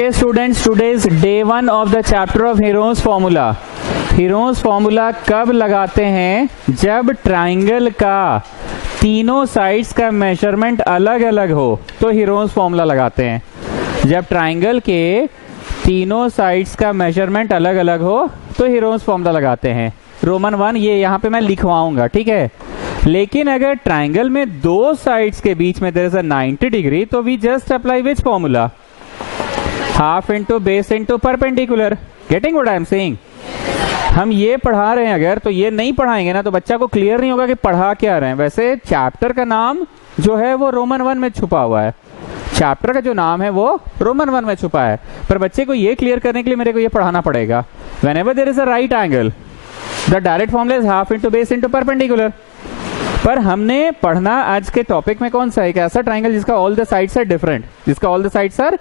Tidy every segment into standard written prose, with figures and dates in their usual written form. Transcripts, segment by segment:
Okay students, today is day 1 of the chapter of Heron's formula. Heron's formula कब लगाते हैं? जब triangle का तीनों साइड्स का मेजरमेंट अलग अलग हो तो Heron's formula लगाते हैं. जब ट्राइंगल के तीनों साइड्स का मेजरमेंट अलग अलग हो तो Heron's formula लगाते हैं. रोमन 1 ये यहाँ पे मैं लिखवाऊंगा, ठीक है. लेकिन अगर ट्राइंगल में दो साइड्स के बीच में देयर इज अ 90 डिग्री तो we just apply which formula? Half into base into perpendicular. Getting what I am saying? हम ये पढ़ा रहे हैं, अगर तो ये नहीं पढ़ाएंगे ना तो बच्चा को क्लियर नहीं होगा कि पढ़ा क्या रहे हैं. वैसे चैप्टर का नाम जो है वो रोमन 1 में छुपा हुआ है. चैप्टर का जो नाम है वो रोमन 1 में छुपा है, पर बच्चे को ये क्लियर करने के लिए मेरे को ये पढ़ाना पड़ेगा. Whenever there is a right angle the direct formula is half into base into perpendicular. पर हमने पढ़ना आज के टॉपिक में कौन सा है? एक ऐसा ट्राइंगल जिसका all the sides are different, जिसका ऑल द साइड्स आर,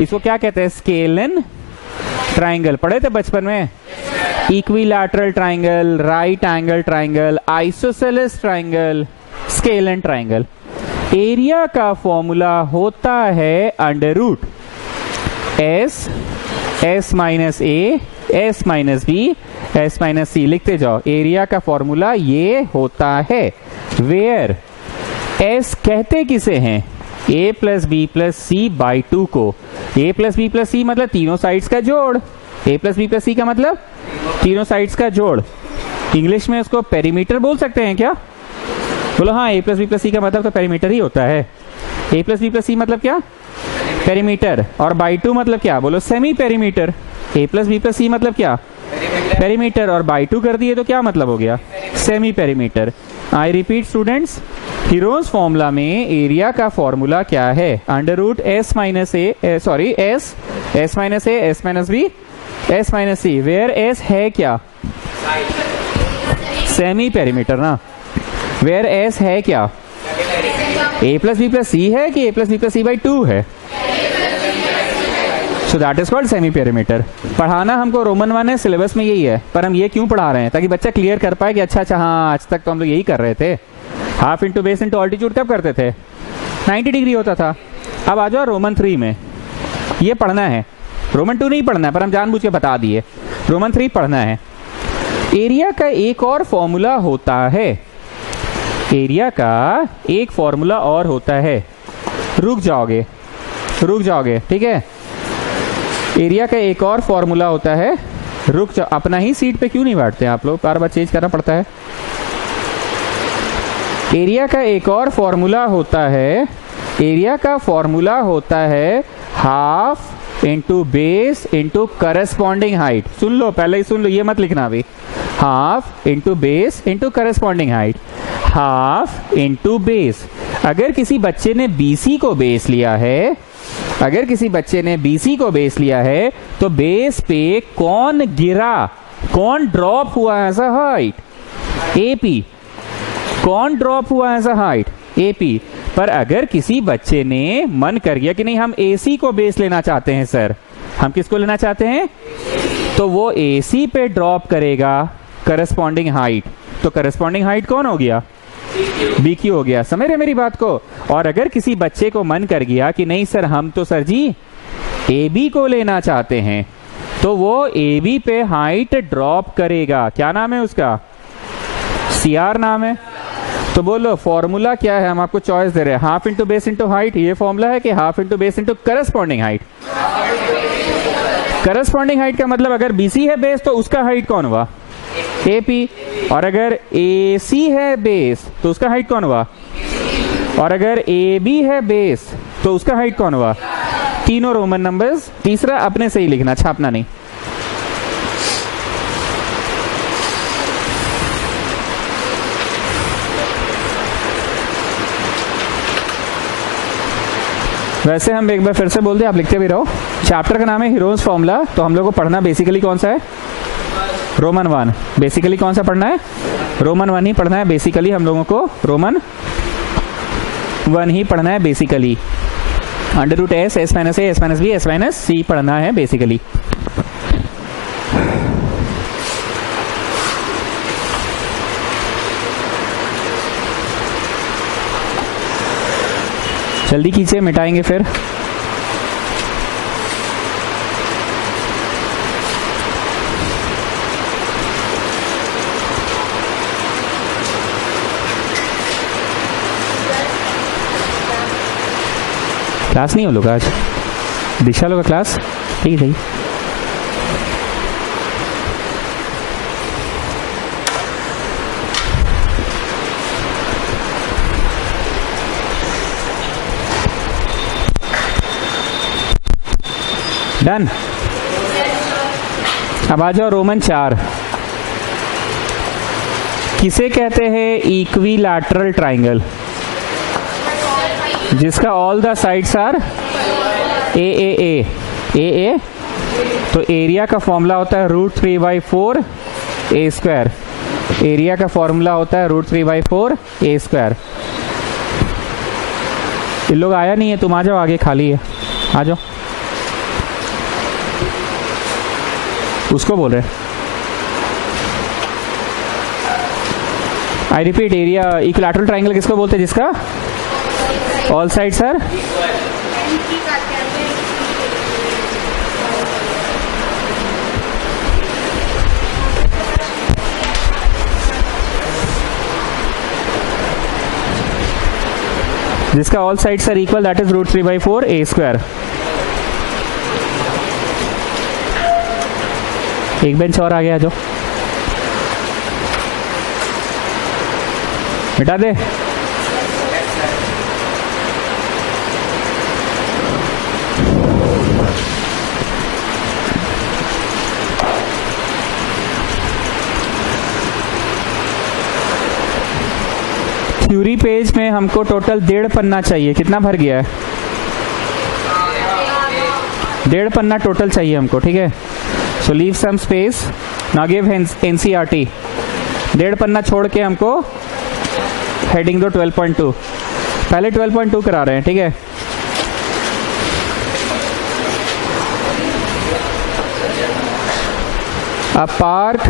इसको क्या कहते हैं? Scalene triangle. पढ़े थे बचपन में. Equilateral triangle, right angle triangle, isosceles triangle, scalene triangle. Area का फॉर्मूला होता है under root S, S minus A, S minus B, S minus C. लिखते जाओ. एरिया का फॉर्मूला ये होता है. वेयर एस कहते किसे हैं? A plus B plus C by 2 को. A plus B plus C मतलब तीनों साइड्स का जोड़. A plus B plus C का मतलब तीनों साइड्स का जोड़. इंग्लिश में उसको पेरीमीटर बोल सकते हैं क्या? बोलो हाँ. ए प्लस बी प्लस सी का मतलब तो पेरीमीटर ही होता है. ए प्लस बी प्लस सी मतलब क्या? पेरीमीटर. और बाई 2 मतलब क्या? बोलो सेमी पेरीमीटर. ए प्लस बी प्लस सी मतलब क्या? पेरीमीटर. और बाई 2 कर दिए तो क्या मतलब हो गया? Semi perimeter. I repeat students, Hero's formula में एरिया का फॉर्मूला क्या है? Under root S minus A, sorry S, S minus A, S minus B, S minus C. Where S है क्या? सेमी पेरीमीटर ना. वेयर एस है क्या? A plus B plus C है कि A plus B plus C by 2 है? So that is called semi perimeter. पढ़ाना हमको रोमन 1 है, सिलेबस में यही है, पर हम ये क्यों पढ़ा रहे हैं? ताकि बच्चा क्लियर कर पाए कि अच्छा अच्छा हाँ आज तक तो हम लोग यही कर रहे थे. Half into base into altitude कब करते थे? 90 डिग्री होता था. अब आ जाओ रोमन 3 में. ये पढ़ना है. रोमन 2 नहीं पढ़ना है, पर हम जानबूझ के बता दिए. रोमन 3 पढ़ना है. एरिया का एक और फॉर्मूला होता है. एरिया का एक फॉर्मूला और होता है. रुक जाओगे, रुक जाओगे, ठीक है. एरिया का एक और फॉर्मूला होता है. रुक जाओ. अपना ही सीट पे क्यों नहीं बैठते आप लोग? बार बार चेंज करना पड़ता है. एरिया का एक और फॉर्मूला होता है. एरिया का फॉर्मूला होता है half into base into corresponding height. सुन लो, पहले ही सुन लो, ये मत लिखना अभी. Half into base into corresponding height. Half into base. अगर किसी बच्चे ने बीसी को बेस लिया है, अगर किसी बच्चे ने बीसी को बेस लिया है तो बेस पे कौन गिरा, कौन ड्रॉप हुआ एज अ हाइट? एपी. कौन ड्रॉप हुआ एज अ हाइट? एपी. पर अगर किसी बच्चे ने मन कर गया कि नहीं हम एसी को बेस लेना चाहते हैं सर, हम किसको लेना चाहते हैं, तो वो एसी पे ड्रॉप करेगा करस्पॉन्डिंग हाइट. तो करस्पॉन्डिंग हाइट कौन हो गया? बीक्यू हो गया. समझ रहे मेरी बात को? और अगर किसी बच्चे को मन कर गया कि नहीं सर हम तो सर जी एबी को लेना चाहते हैं, तो वो एबी पे हाइट ड्रॉप करेगा. क्या नाम है उसका? सीआर नाम है. तो बोलो फॉर्मूला क्या है? हम आपको चॉइस दे रहे हैं. Half into base into height ये फॉर्मूला है कि half into base into corresponding height? Corresponding height का मतलब अगर बीसी है बेस तो उसका हाइट कौन हुआ? एपी. और अगर एसी है बेस तो उसका हाइट कौन हुआ? और अगर एबी है बेस तो उसका हाइट कौन हुआ? तीनों रोमन नंबर्स. तीसरा अपने से ही लिखना, छापना नहीं. वैसे हम एक बार फिर से बोल दें, आप लिखते भी रहो. चैप्टर का नाम है हीरोज फॉर्मूला. तो हम लोग को पढ़ना बेसिकली कौन सा है? रोमन 1. बेसिकली कौन सा पढ़ना है? रोमन 1 ही पढ़ना है. बेसिकली हम लोगों को रोमन 1 ही पढ़ना है basically. Under root S, S minus A, S minus B, S minus C पढ़ना है बेसिकली. जल्दी कीजिए, मिटाएंगे फिर. क्लास नहीं हो लोग आज, दीक्षा लोग का क्लास, ठीक है। डन। अब आ जाओ रोमन 4। किसे कहते हैं इक्विलैटरल ट्राइंगल? जिसका all the sides R A. तो एरिया का फॉर्मूला होता है √3/4 a²। एरिया का फॉर्मूला होता है √3/4 a²। ये लोग आया नहीं है, तुम आ जाओ, आगे खाली है, आ जाओ। उसको बोल रहे, I repeat, area equilateral triangle किसको बोलते हैं? जिसका ऑल साइड सर जिसका all sides are equal, that is √3/4 a²। एक बेंच और आगे आ जाओ, मिटा दे। थ्योरी पेज में हमको टोटल 1.5 पन्ना चाहिए। कितना भर गया है? 1.5 पन्ना टोटल चाहिए हमको, ठीक है। So leave some space, now give NCERT. 1.5 पन्ना छोड़ के हमको हेडिंग दो 12.2। पहले 12.2 करा रहे हैं, ठीक है। A park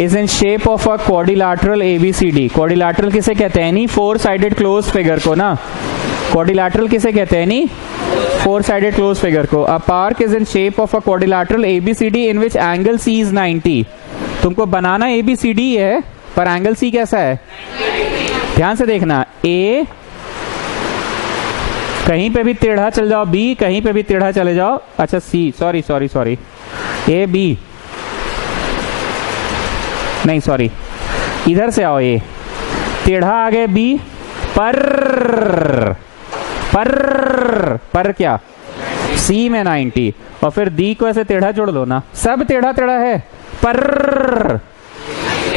is in shape of a quadrilateral ABCD। Quadrilateral किसे कहते हैं? एनी 4 साइडेड क्लोज फिगर को ना, क्वाड्रिलैटरल किसे कहते हैं? एनी 4 साइडेड क्लोज फिगर को। A park is in shape of a quadrilateral ABCD in which angle C is 90। तुमको बनाना ABCD है, पर एंगल C कैसा है? ध्यान से देखना, A कहीं पे भी टेढ़ा चल जाओ, B कहीं पे भी टेढ़ा चले जाओ, अच्छा C, सॉरी A B नहीं, सॉरी, इधर से आओ, A टेढ़ा आ गए, B पर क्या? C में 90, और फिर D को ऐसे टेढ़ा जोड़ लो ना, सब टेढ़ा टेढ़ा है, पर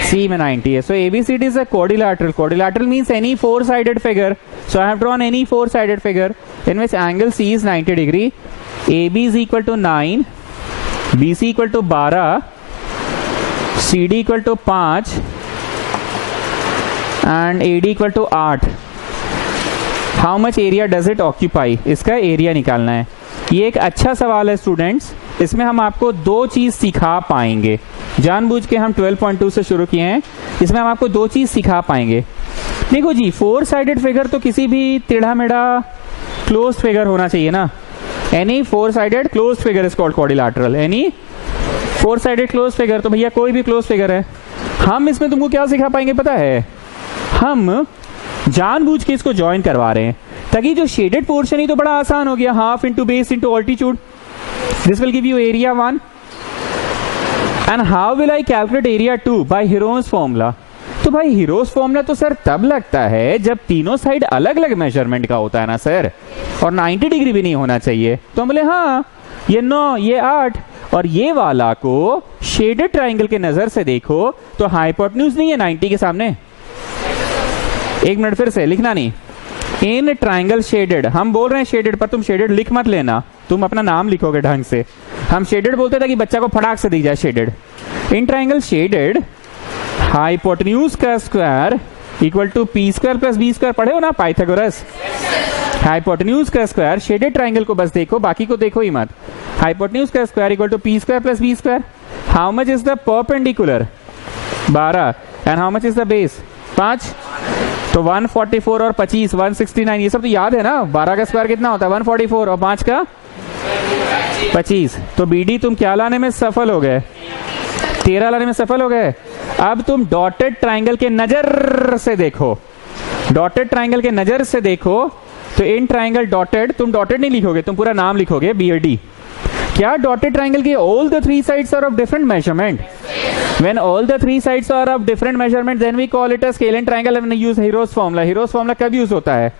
C में 90 है। So ABCD is a quadrilateral. Quadrilateral means any 4-sided figure. So I have drawn any 4-sided figure in which angle C is 90 degree. AB is equal to 9, BC equal to 12, CD equal to 5 and AD equal to 8. How much area does it occupy? इसका area निकालना है। ये एक अच्छा सवाल है students. इसमें हम आपको 2 चीज सिखा पाएंगे। जानबूझ के हम 12.2 से शुरू किए हैं, इसमें हम आपको 2 चीज सिखा पाएंगे। देखो जी, 4 साइडेड फिगर तो किसी भी टेढ़ा मेढ़ा क्लोज फिगर होना चाहिए ना। Any 4 sided close figure is called quadrilateral. Any 4 sided close figure, तो भैया कोई भी क्लोज फिगर है। हम इसमें तुमको क्या सिखा पाएंगे पता है? हम जानबूझ के इसको ज्वाइन करवा रहे हैं ताकि जो शेडेड पोर्शन ही तो बड़ा आसान हो गया, half into base into altitude, this will give you area 1। And how will I calculate area 2? By Hero's formula. तो भाई हीरोज फॉर्मूला तो सर तब लगता है जब तीनों साइड अलग अलग मेजरमेंट का होता है ना सर, और 90 डिग्री भी नहीं होना चाहिए। तो हम बोले हाँ, ये 9, ये 8, और ये वाला को शेडेड ट्राइंगल के नजर से देखो तो हाइपोटेन्यूज नहीं है 90 के सामने। एक मिनट फिर से लिखना नहीं, इन ट्राइंगल शेडेड, हम बोल रहे हैं शेडेड, पर तुम शेडेड लिख मत लेना, तुम अपना नाम लिखोगे ढंग से। हम शेडेड बोलते थे कि बच्चा को फटाक से दी जाए shaded. In triangle shaded, hypotenuse का square equal to p² + b²। पढ़े हो ना पाइथागोरस? हाइपोटेन्यूज का स्क्वायर, शेडेड ट्राइंगल को बस देखो, बाकी को देखो ही मत। हाइपोटेन्यूज का square equal to p² + b²। How much is the perpendicular? 12। And how much is the base? 5। तो 144 और 25 169, ये सब तो याद है ना। 12 का स्क्वायर कितना होता है? 144, और 5 का 25। तो BD तुम क्या लाने में सफल हो गए? 13 लाने में सफल हो गए। अब तुम डॉटेड ट्राइंगल के नजर से देखो, डॉटेड ट्राइंगल के नजर से देखो तो इन ट्राइंगल डॉटेड, तुम डॉटेड नहीं लिखोगे, तुम पूरा नाम लिखोगे BRD। क्या डॉटेड ट्राइंगल की all the three sides are of different measurement? When all the three sides are of different measurement then we call it a scalene triangle and use Hero's formula. Hero's formula कब use होता है?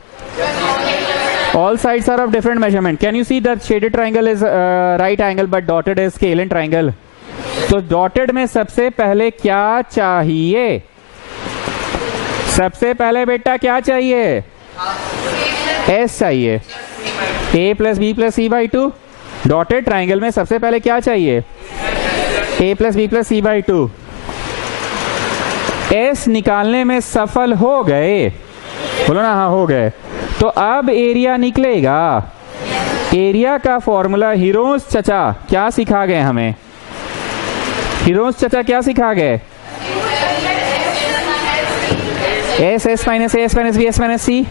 All sides are of different measurement. Can you see that shaded triangle is right angle but dotted is scalene triangle? तो dotted में सबसे पहले क्या चाहिए? सबसे पहले बेटा क्या चाहिए? S चाहिए। A plus B plus C by two. Dotted triangle में सबसे पहले क्या चाहिए? A plus B plus C by two. S निकालने में सफल हो गए, बोलो ना हाँ हो गए। तो अब एरिया निकलेगा। एरिया का फॉर्मूला हीरोज चचा क्या सिखा गए हमें? हीरोज चचा क्या सिखा गए? S minus A, S minus B, S minus C,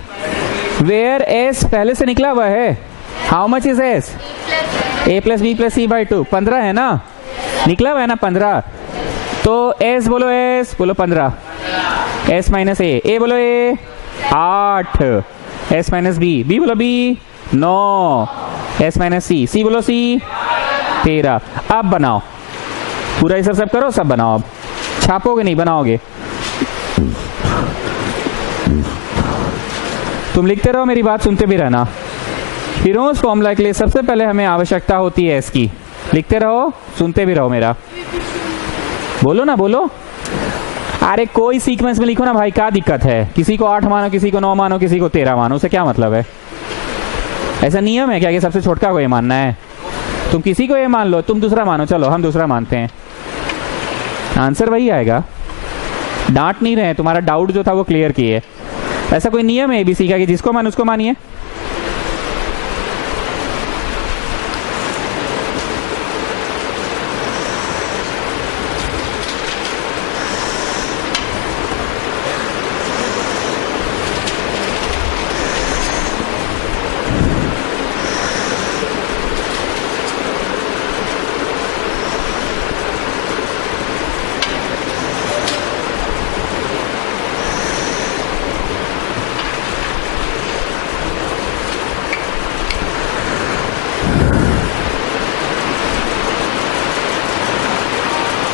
where S पहले से निकला हुआ है। How much is S? A plus B plus C by two. 15 है ना, निकला हुआ है ना 15। तो एस बोलो, एस बोलो 15, एस माइनस ए बोलो ए 8, एस माइनस बी, बी बोलो बी 9, एस माइनस सी, सी बोलो सी 13। अब बनाओ पूरा, ये सब करो, सब बनाओ। अब छापोगे नहीं, बनाओगे। तुम लिखते रहो, मेरी बात सुनते भी रहना। हीरोज फॉर्मूला के लिए सबसे पहले हमें आवश्यकता होती है एस की। लिखते रहो, सुनते भी रहो मेरा। बोलो ना, बोलो। अरे कोई सीक्वेंस में लिखो ना भाई, क्या दिक्कत है? किसी को 8 मानो, किसी को 9 मानो, किसी को 13 मानो, उसे क्या मतलब है? ऐसा नियम है क्या कि सबसे छोटा को ये मानना है? तुम किसी को ये मान लो, तुम दूसरा मानो, चलो हम दूसरा मानते हैं, आंसर वही आएगा। डांट नहीं रहे, तुम्हारा डाउट जो था वो क्लियर किए। ऐसा कोई नियम है एबीसी का कि जिसको मान उसको मानिए?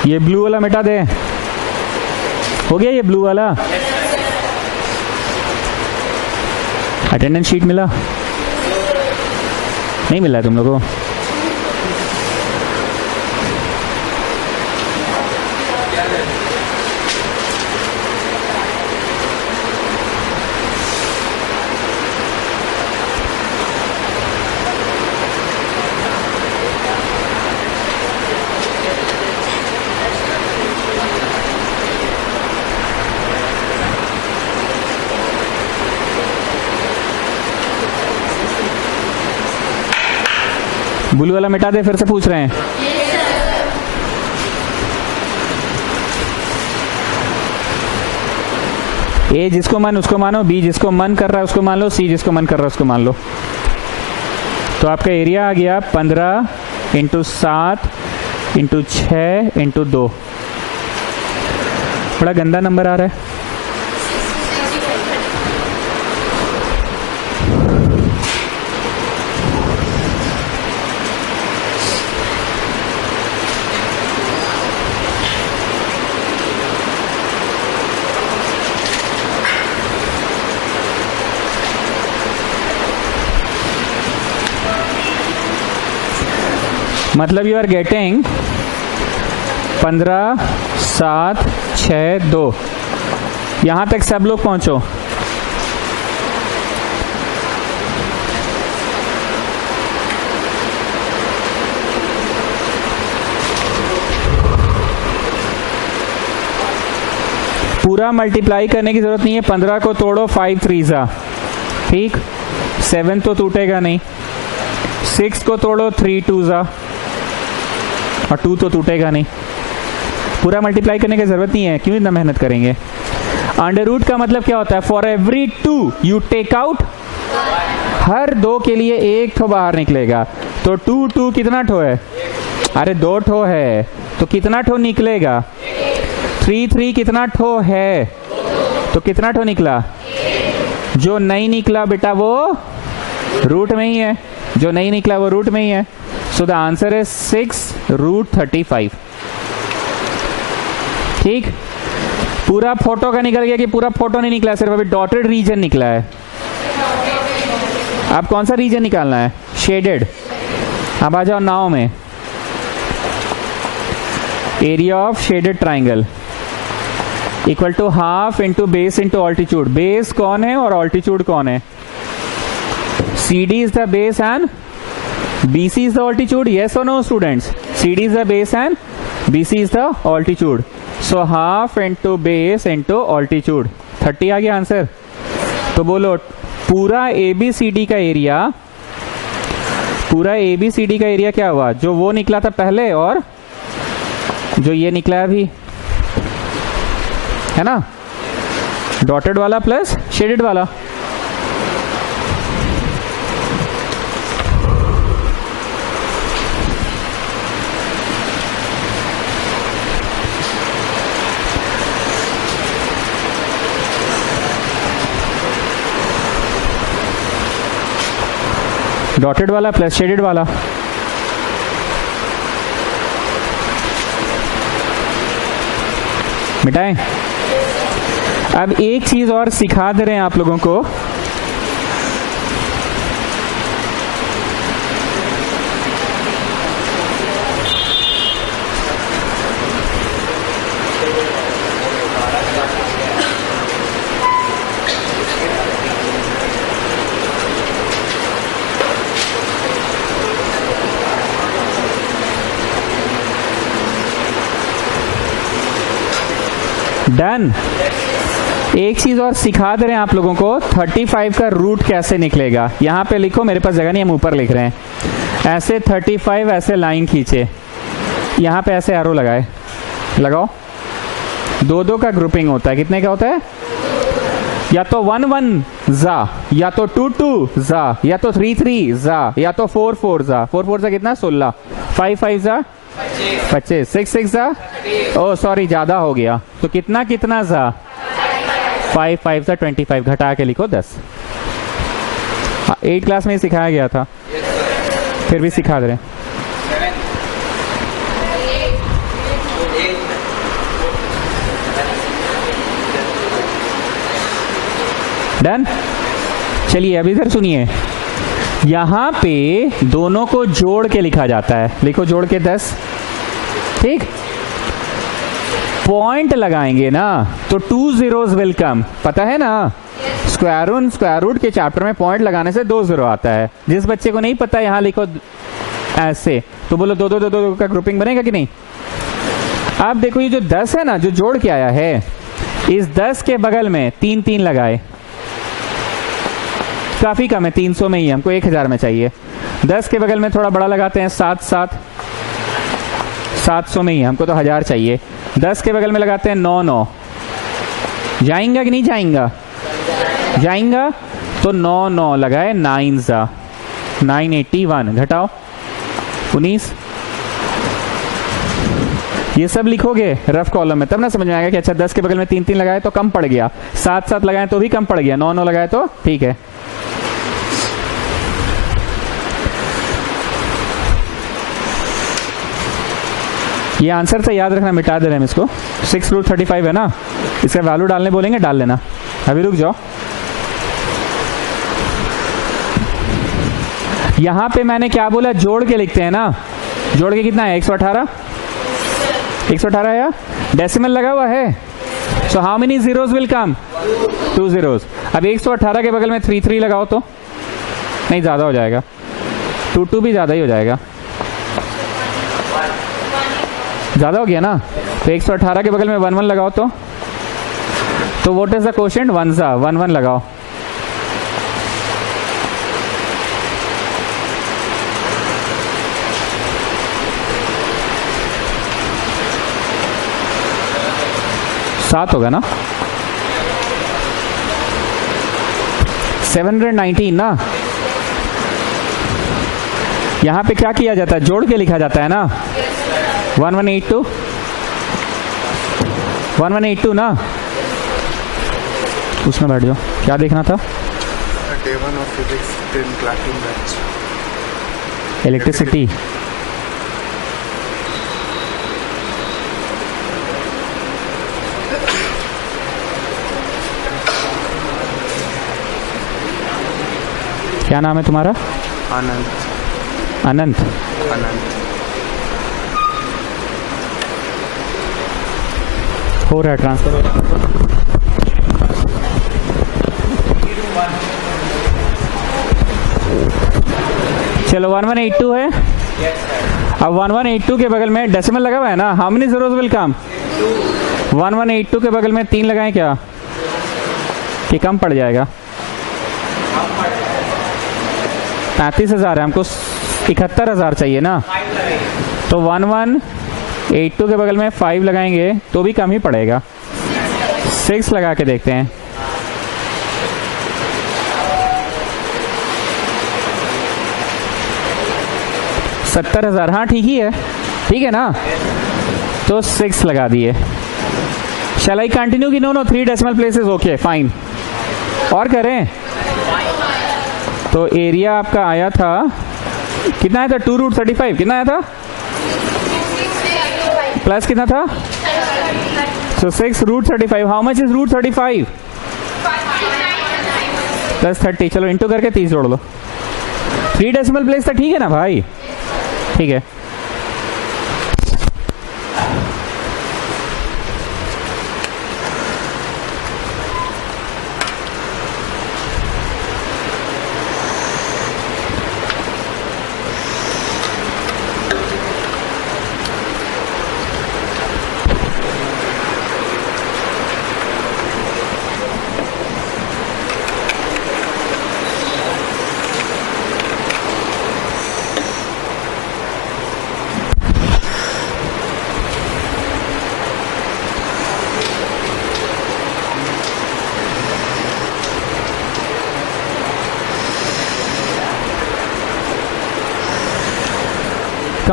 ये ब्लू वाला मिटा दे। हो गया ये ब्लू वाला? अटेंडेंस शीट मिला? नहीं मिला है तुम लोगों को? ब्लू वाला मिटा दे, फिर से पूछ रहे हैं। ए जिसको मन उसको मानो, बी जिसको मन कर रहा है उसको मान लो, सी जिसको मन कर रहा है उसको मान लो। तो आपका एरिया आ गया 15 × 7 × 6 × 2। बड़ा गंदा नंबर आ रहा है। मतलब यू आर गेटिंग 15 7 6 2। यहां तक सब लोग पहुंचो। पूरा मल्टीप्लाई करने की जरूरत नहीं है, 15 को तोड़ो 5 3 ठीक, 7 तो टूटेगा नहीं, 6 को तोड़ो 3 2 और 2 तो टूटेगा नहीं। पूरा मल्टीप्लाई करने की जरूरत नहीं है, क्यों इतना मेहनत करेंगे। अंडर रूट का मतलब क्या होता है? For every 2 you take out, हर 2 के लिए 1 ठो बाहर निकलेगा। तो 2 2 कितना ठो है? अरे 2 ठो है, तो कितना ठो निकलेगा? 3 3 कितना ठो है? तो कितना ठो निकला? जो नहीं निकला बेटा वो रूट में ही है, जो नहीं निकला वो रूट में ही है। सो द आंसर है 6√35। ठीक, पूरा फोटो का निकल गया कि पूरा फोटो नहीं निकला, सिर्फ अभी डॉटेड रीजन निकला है। अब कौन सा रीजन निकालना है? शेडेड। अब आ जाओ नाव में। Area of shaded triangle equal to half into base into altitude. Base कौन है और ऑल्टीट्यूड कौन है? CD is the base and BC is the altitude. Yes or no, students? CD is the base and BC is the altitude. So half into base into altitude. 30 आ गया answer. तो बोलो पूरा ABCD का area, पूरा ABCD का area क्या हुआ? जो वो निकला था पहले और जो ये निकला है अभी, है ना? डॉटेड वाला प्लस शेडेड वाला। डॉटेड वाला प्लस शेडेड वाला। मिटाएं। अब एक चीज और सिखा दे रहे हैं आप लोगों को। डन। एक चीज और सिखा दे रहे हैं आप लोगों को, 35 का रूट कैसे निकलेगा। यहां पे लिखो, मेरे पास जगह नहीं, हम ऊपर लिख रहे हैं। ऐसे 35 ऐसे लाइन खींचे, यहां पे ऐसे एरो लगाए, लगाओ। 2-2 का ग्रुपिंग होता है। कितने का होता है? या तो 1-1 जा, या तो 2-2 जा, या तो 3-3 जा, या तो 4-4 जा। 4-4 जा कितना? 16। 5-5 जा 25। 6-6 जा, ओ सॉरी ज्यादा हो गया, तो कितना कितना जा? 5-5 जा 25। घटा के लिखो 10। 8 क्लास में ही सिखाया गया था, फिर भी सिखा दे रहे। डन। चलिए अब इधर सुनिए, यहां पे दोनों को जोड़ के लिखा जाता है। लिखो जोड़ के 10। ठीक, पॉइंट लगाएंगे ना तो 2 zeros विल कम, पता है ना? स्क्वायर रूट के चैप्टर में पॉइंट लगाने से 2 0 आता है। जिस बच्चे को नहीं पता यहां लिखो ऐसे, तो बोलो 2-2 का ग्रुपिंग बनेगा कि नहीं? अब देखो ये जो 10 है ना, जो जोड़ के आया है, इस 10 के बगल में 3-3 लगाए। काफी कम है, 300 में ही, हमको 1000 में चाहिए। 10 के बगल में थोड़ा बड़ा लगाते हैं, 7-7, 700 में ही, हमको तो 1000 चाहिए। 10 के बगल में लगाते हैं 9-9, जाएंगा कि नहीं जाएंगा? जाएंगा। तो 9-9 लगाए, 9 जा 981, घटाओ 19। ये सब लिखोगे रफ कॉलम में, तब ना समझ में आएगा कि अच्छा 10 के बगल में 3-3 लगाए तो कम पड़ गया, 7-7 लगाए तो भी कम पड़ गया, 9-9 लगाए तो ठीक है। ये आंसर तो याद रखना, मिटा दे रहे हैं इसको। 6√35 है ना, इसका वैल्यू डालने बोलेंगे, डाल लेना। अभी रुक जाओ। यहां पे मैंने क्या बोला? जोड़ के लिखते हैं ना। जोड़ के कितना है? 118। 118 है या डेसिमल लगा हुआ है? सो how many zeros will come? 2 zeros। अब 118 के बगल में 3-3 लगाओ तो नहीं, ज्यादा हो जाएगा। 2-2 भी ज्यादा ही हो जाएगा, ज्यादा हो गया ना। तो 118 के बगल में 1-1 लगाओ तो व्हाट इज द क्वोशिएंट? 1 सा 1-1 लगाओ। सात होगा ना, 719 ना। यहां पे क्या किया जाता है? जोड़ के लिखा जाता है ना। 1182 1182 ना। उसमें बैठ जाओ, क्या देखना था? Day 1 of physics, 10 classroom batch. Electricity. क्या नाम है तुम्हारा? आनंद। अनंत। आनंद। हो रहा है ट्रांसफर। चलो 1182 है। अब 1182 के बगल में डेसिमल लगा हुआ है ना, how many zeros will come? 1182 के बगल में 3 लगाएं क्या कि कम पड़ जाएगा? 35,000 है, हमको 71,000 चाहिए ना, तो 1182 के बगल में 5 लगाएंगे तो भी कम ही पड़ेगा। 6 लगा के देखते हैं। $70,000, हाँ ठीक ही है, ठीक है ना, तो 6 लगा दिए। शैल आई कंटिन्यू की? No no, 3 decimal places, okay fine. और करें तो एरिया आपका आया था, कितना आया था? 2√35, कितना आया था? प्लस कितना था? सो 6√35, हाउ मच इज √35? प्लस 30, चलो इंटू करके 30 जोड़ लो। 3 डेसिमल प्लेस था, ठीक है ना भाई? ठीक है।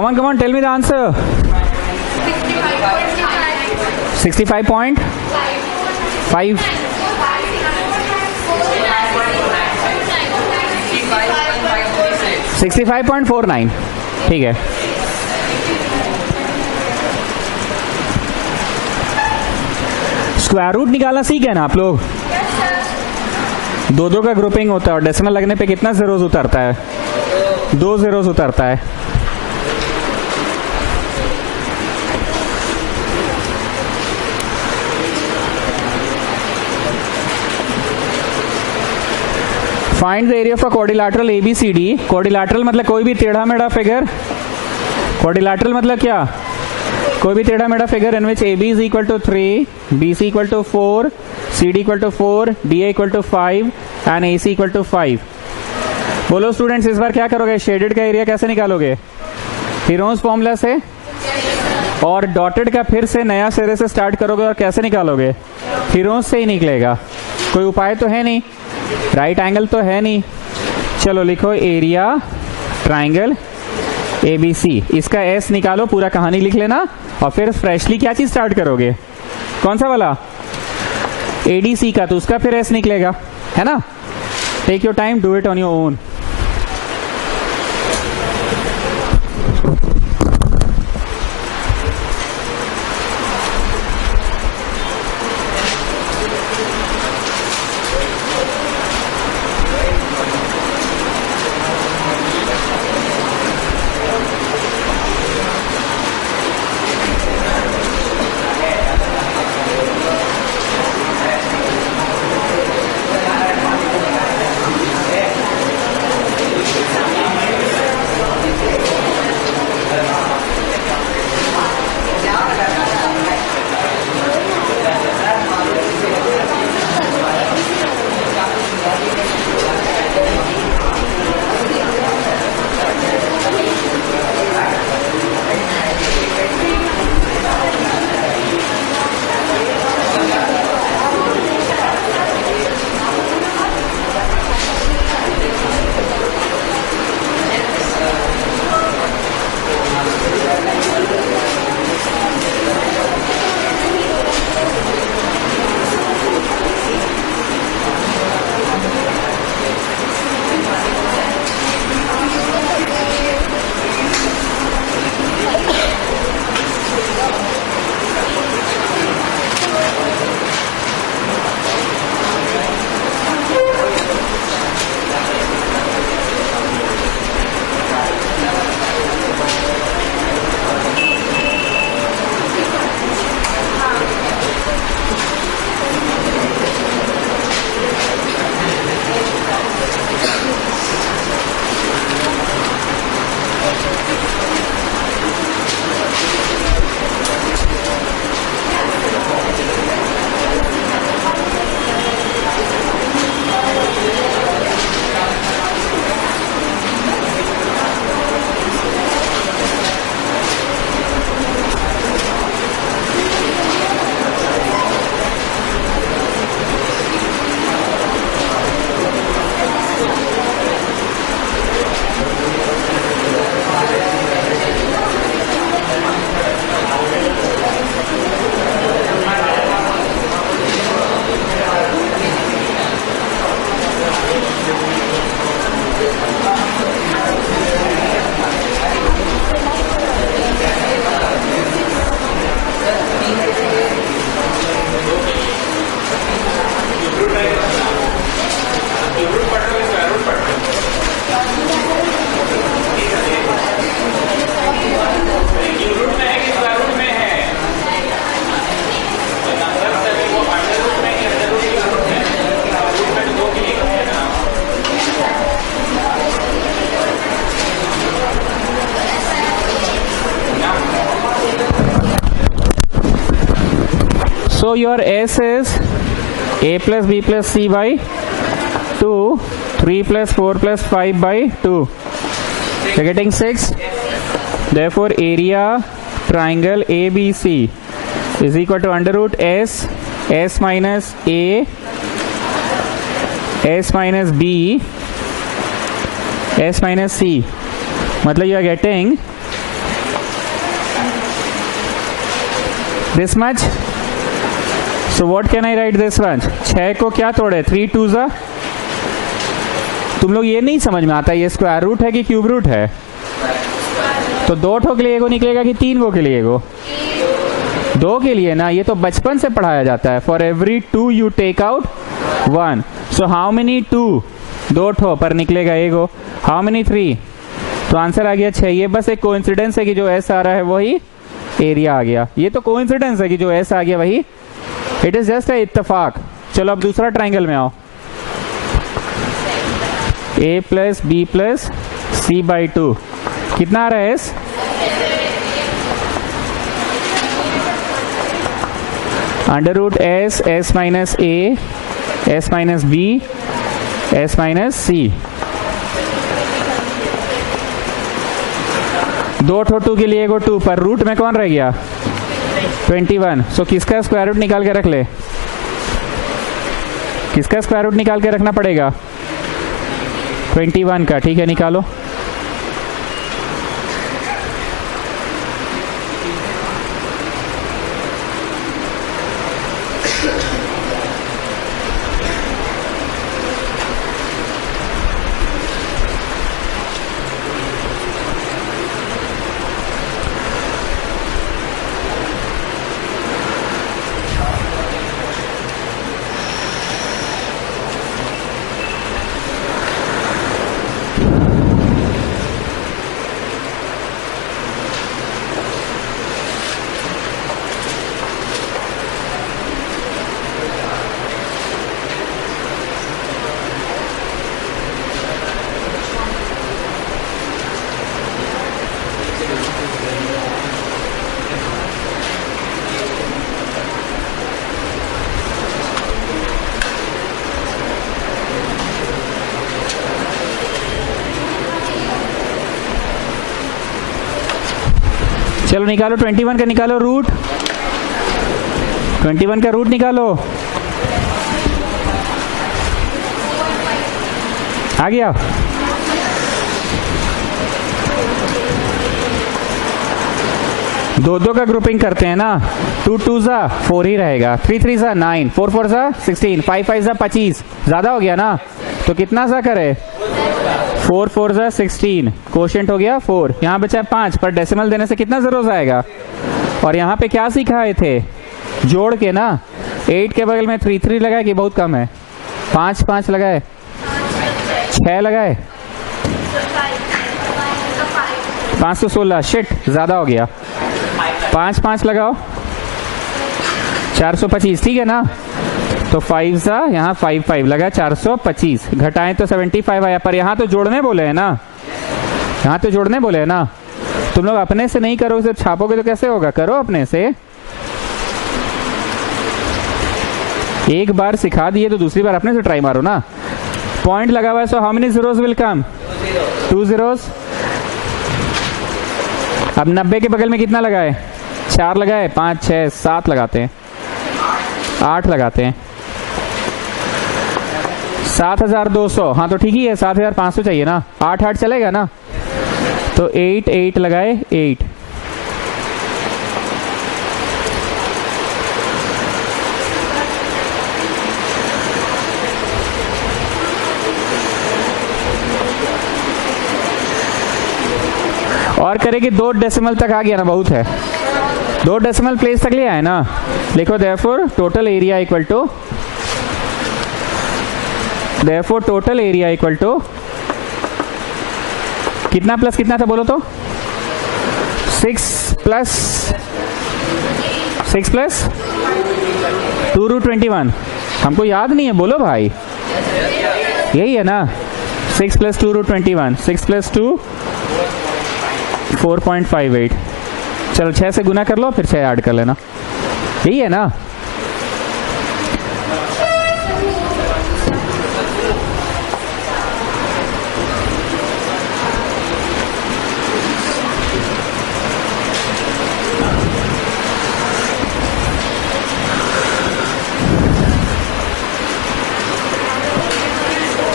Come on, tell me the answer. 65.5. 65.49, ठीक है। स्क्वायर रूट निकालना सीख गए ना आप लोग? 2-2 का ग्रुपिंग होता है और डेसिमल लगने पे कितना जीरोस उतरता है? 2 जीरोस उतरता है। Find the area of a quadrilateral ABCD। Quadrilateral मतलब कोई भी टेढ़ा मेढ़ा फिगर। क्वाड्रिलैटरल मतलब क्या? कोई भी टेढ़ा मेढ़ा figure in which AB is equal to 3, BC equal to 4, CD equal to 4, DA equal to 5 and AC equal to 5। बोलो स्टूडेंट्स, इस बार क्या करोगे? शेडेड का एरिया कैसे निकालोगे? हीरोन्स फॉर्मूला से, और डॉटेड का फिर से नया सिरे से स्टार्ट करोगे और कैसे निकालोगे? हीरोन्स से ही निकलेगा। कोई उपाय तो है नहीं, राइट एंगल तो है नहीं। चलो लिखो एरिया ट्राइंगल ABC, इसका S निकालो, पूरा कहानी लिख लेना और फिर फ्रेशली क्या चीज स्टार्ट करोगे? कौन सा वाला? ADC का, तो उसका फिर S निकलेगा, है ना? Take your time, do it on your own. So your S is a plus b plus c by 2, 3 plus 4 plus 5 by 2. You're getting 6. Therefore area triangle ABC is equal to under root S minus A, S minus B, S minus C. मतलब you are getting this much. So what can I write this one? 6 को क्या तोड़े? 3 2 जा. तुम लोग ये नहीं समझ में आता ये स्क्वायर रूट है कि क्यूब रूट है. तो 2 ठो के लिए एगो निकलेगा कि 3 गो के लिए एगो? 2 के लिए ना. ये तो बचपन से पढ़ाया जाता है. For every 2 you take out 1. So how many 2? 2 ठो पर निकलेगा एगो. How many 3? तो आंसर आ गया 6. ये बस एक कोइंसिडेंस है कि जो एस आ रहा है वही एरिया आ गया. ये तो कोइंसिडेंस है कि जो एस आ गया वही. इट इज जस्ट ए इत्तेफाक. चलो अब दूसरा ट्राइंगल में आओ. a plus B plus C by 2 कितना आ रहा है S? Under root S, S minus A, S minus B, S minus C. 2 ठो 2 के लिए एगो 2 पर रूट में कौन रह गया? 21. सो किसका स्क्वायर रूट निकाल के रख ले? किसका स्क्वायर रूट निकाल के रखना पड़ेगा? 21 का. ठीक है, निकालो. चलो निकालो 21 का. निकालो रूट. 21 का रूट निकालो. आ गया. दो का ग्रुपिंग करते हैं ना. 2 2 जा 4 ही रहेगा. 3 3 जा 9, 4 4 जा 16, 5 5 जा 25. ज्यादा हो गया ना. तो कितना सा करे? 4 4 जा 16. कोशेंट हो गया 4. यहाँ बचा 5 पर डेसिमल देने से कितना जरूर आएगा? और यहाँ पे क्या सिखाए थे? जोड़ के ना. 8 के बगल में 3 3 लगाए कि बहुत कम है? 5 5 लगाए, 6 लगाए, 5 तो 16. शिट, ज्यादा हो गया. 5 5 लगाओ, 425. ठीक है ना. तो 5 सा यहाँ 5 5 लगा 425. घटाएं तो 75 आया. पर यहाँ तो जोड़ने बोले हैं ना. यहाँ तो जोड़ने बोले हैं ना. तुम लोग अपने से नहीं करोगे, सिर्फ छापोगे तो कैसे होगा? करो अपने से. एक बार सिखा दिए तो दूसरी बार अपने से ट्राई मारो ना. पॉइंट लगा हुआ है. सो how many zeros will come? 2 zeros. अब 90 के बगल में कितना लगाए? 4 लगाए, 5 6 7 लगाते हैं, 8 लगाते हैं. 7200. हाँ तो ठीक ही है. 7500 चाहिए ना. 8 8 चलेगा ना. तो 8 8 लगाए 8. और करेंगे 2 डेसिमल तक आ गया ना. बहुत है. 2 डेसिमल प्लेस तक ले आए ना. लिखो therefore total area equal to, therefore total area equal to कितना प्लस कितना था बोलो तो? 6 प्लस 2 रूट 21. हमको याद नहीं है, बोलो भाई. यही है ना. 6 प्लस 2 रूट 21. 6 प्लस 2 4.58. चलो 6 से गुना कर लो, फिर 6 ऐड कर लेना. यही है ना.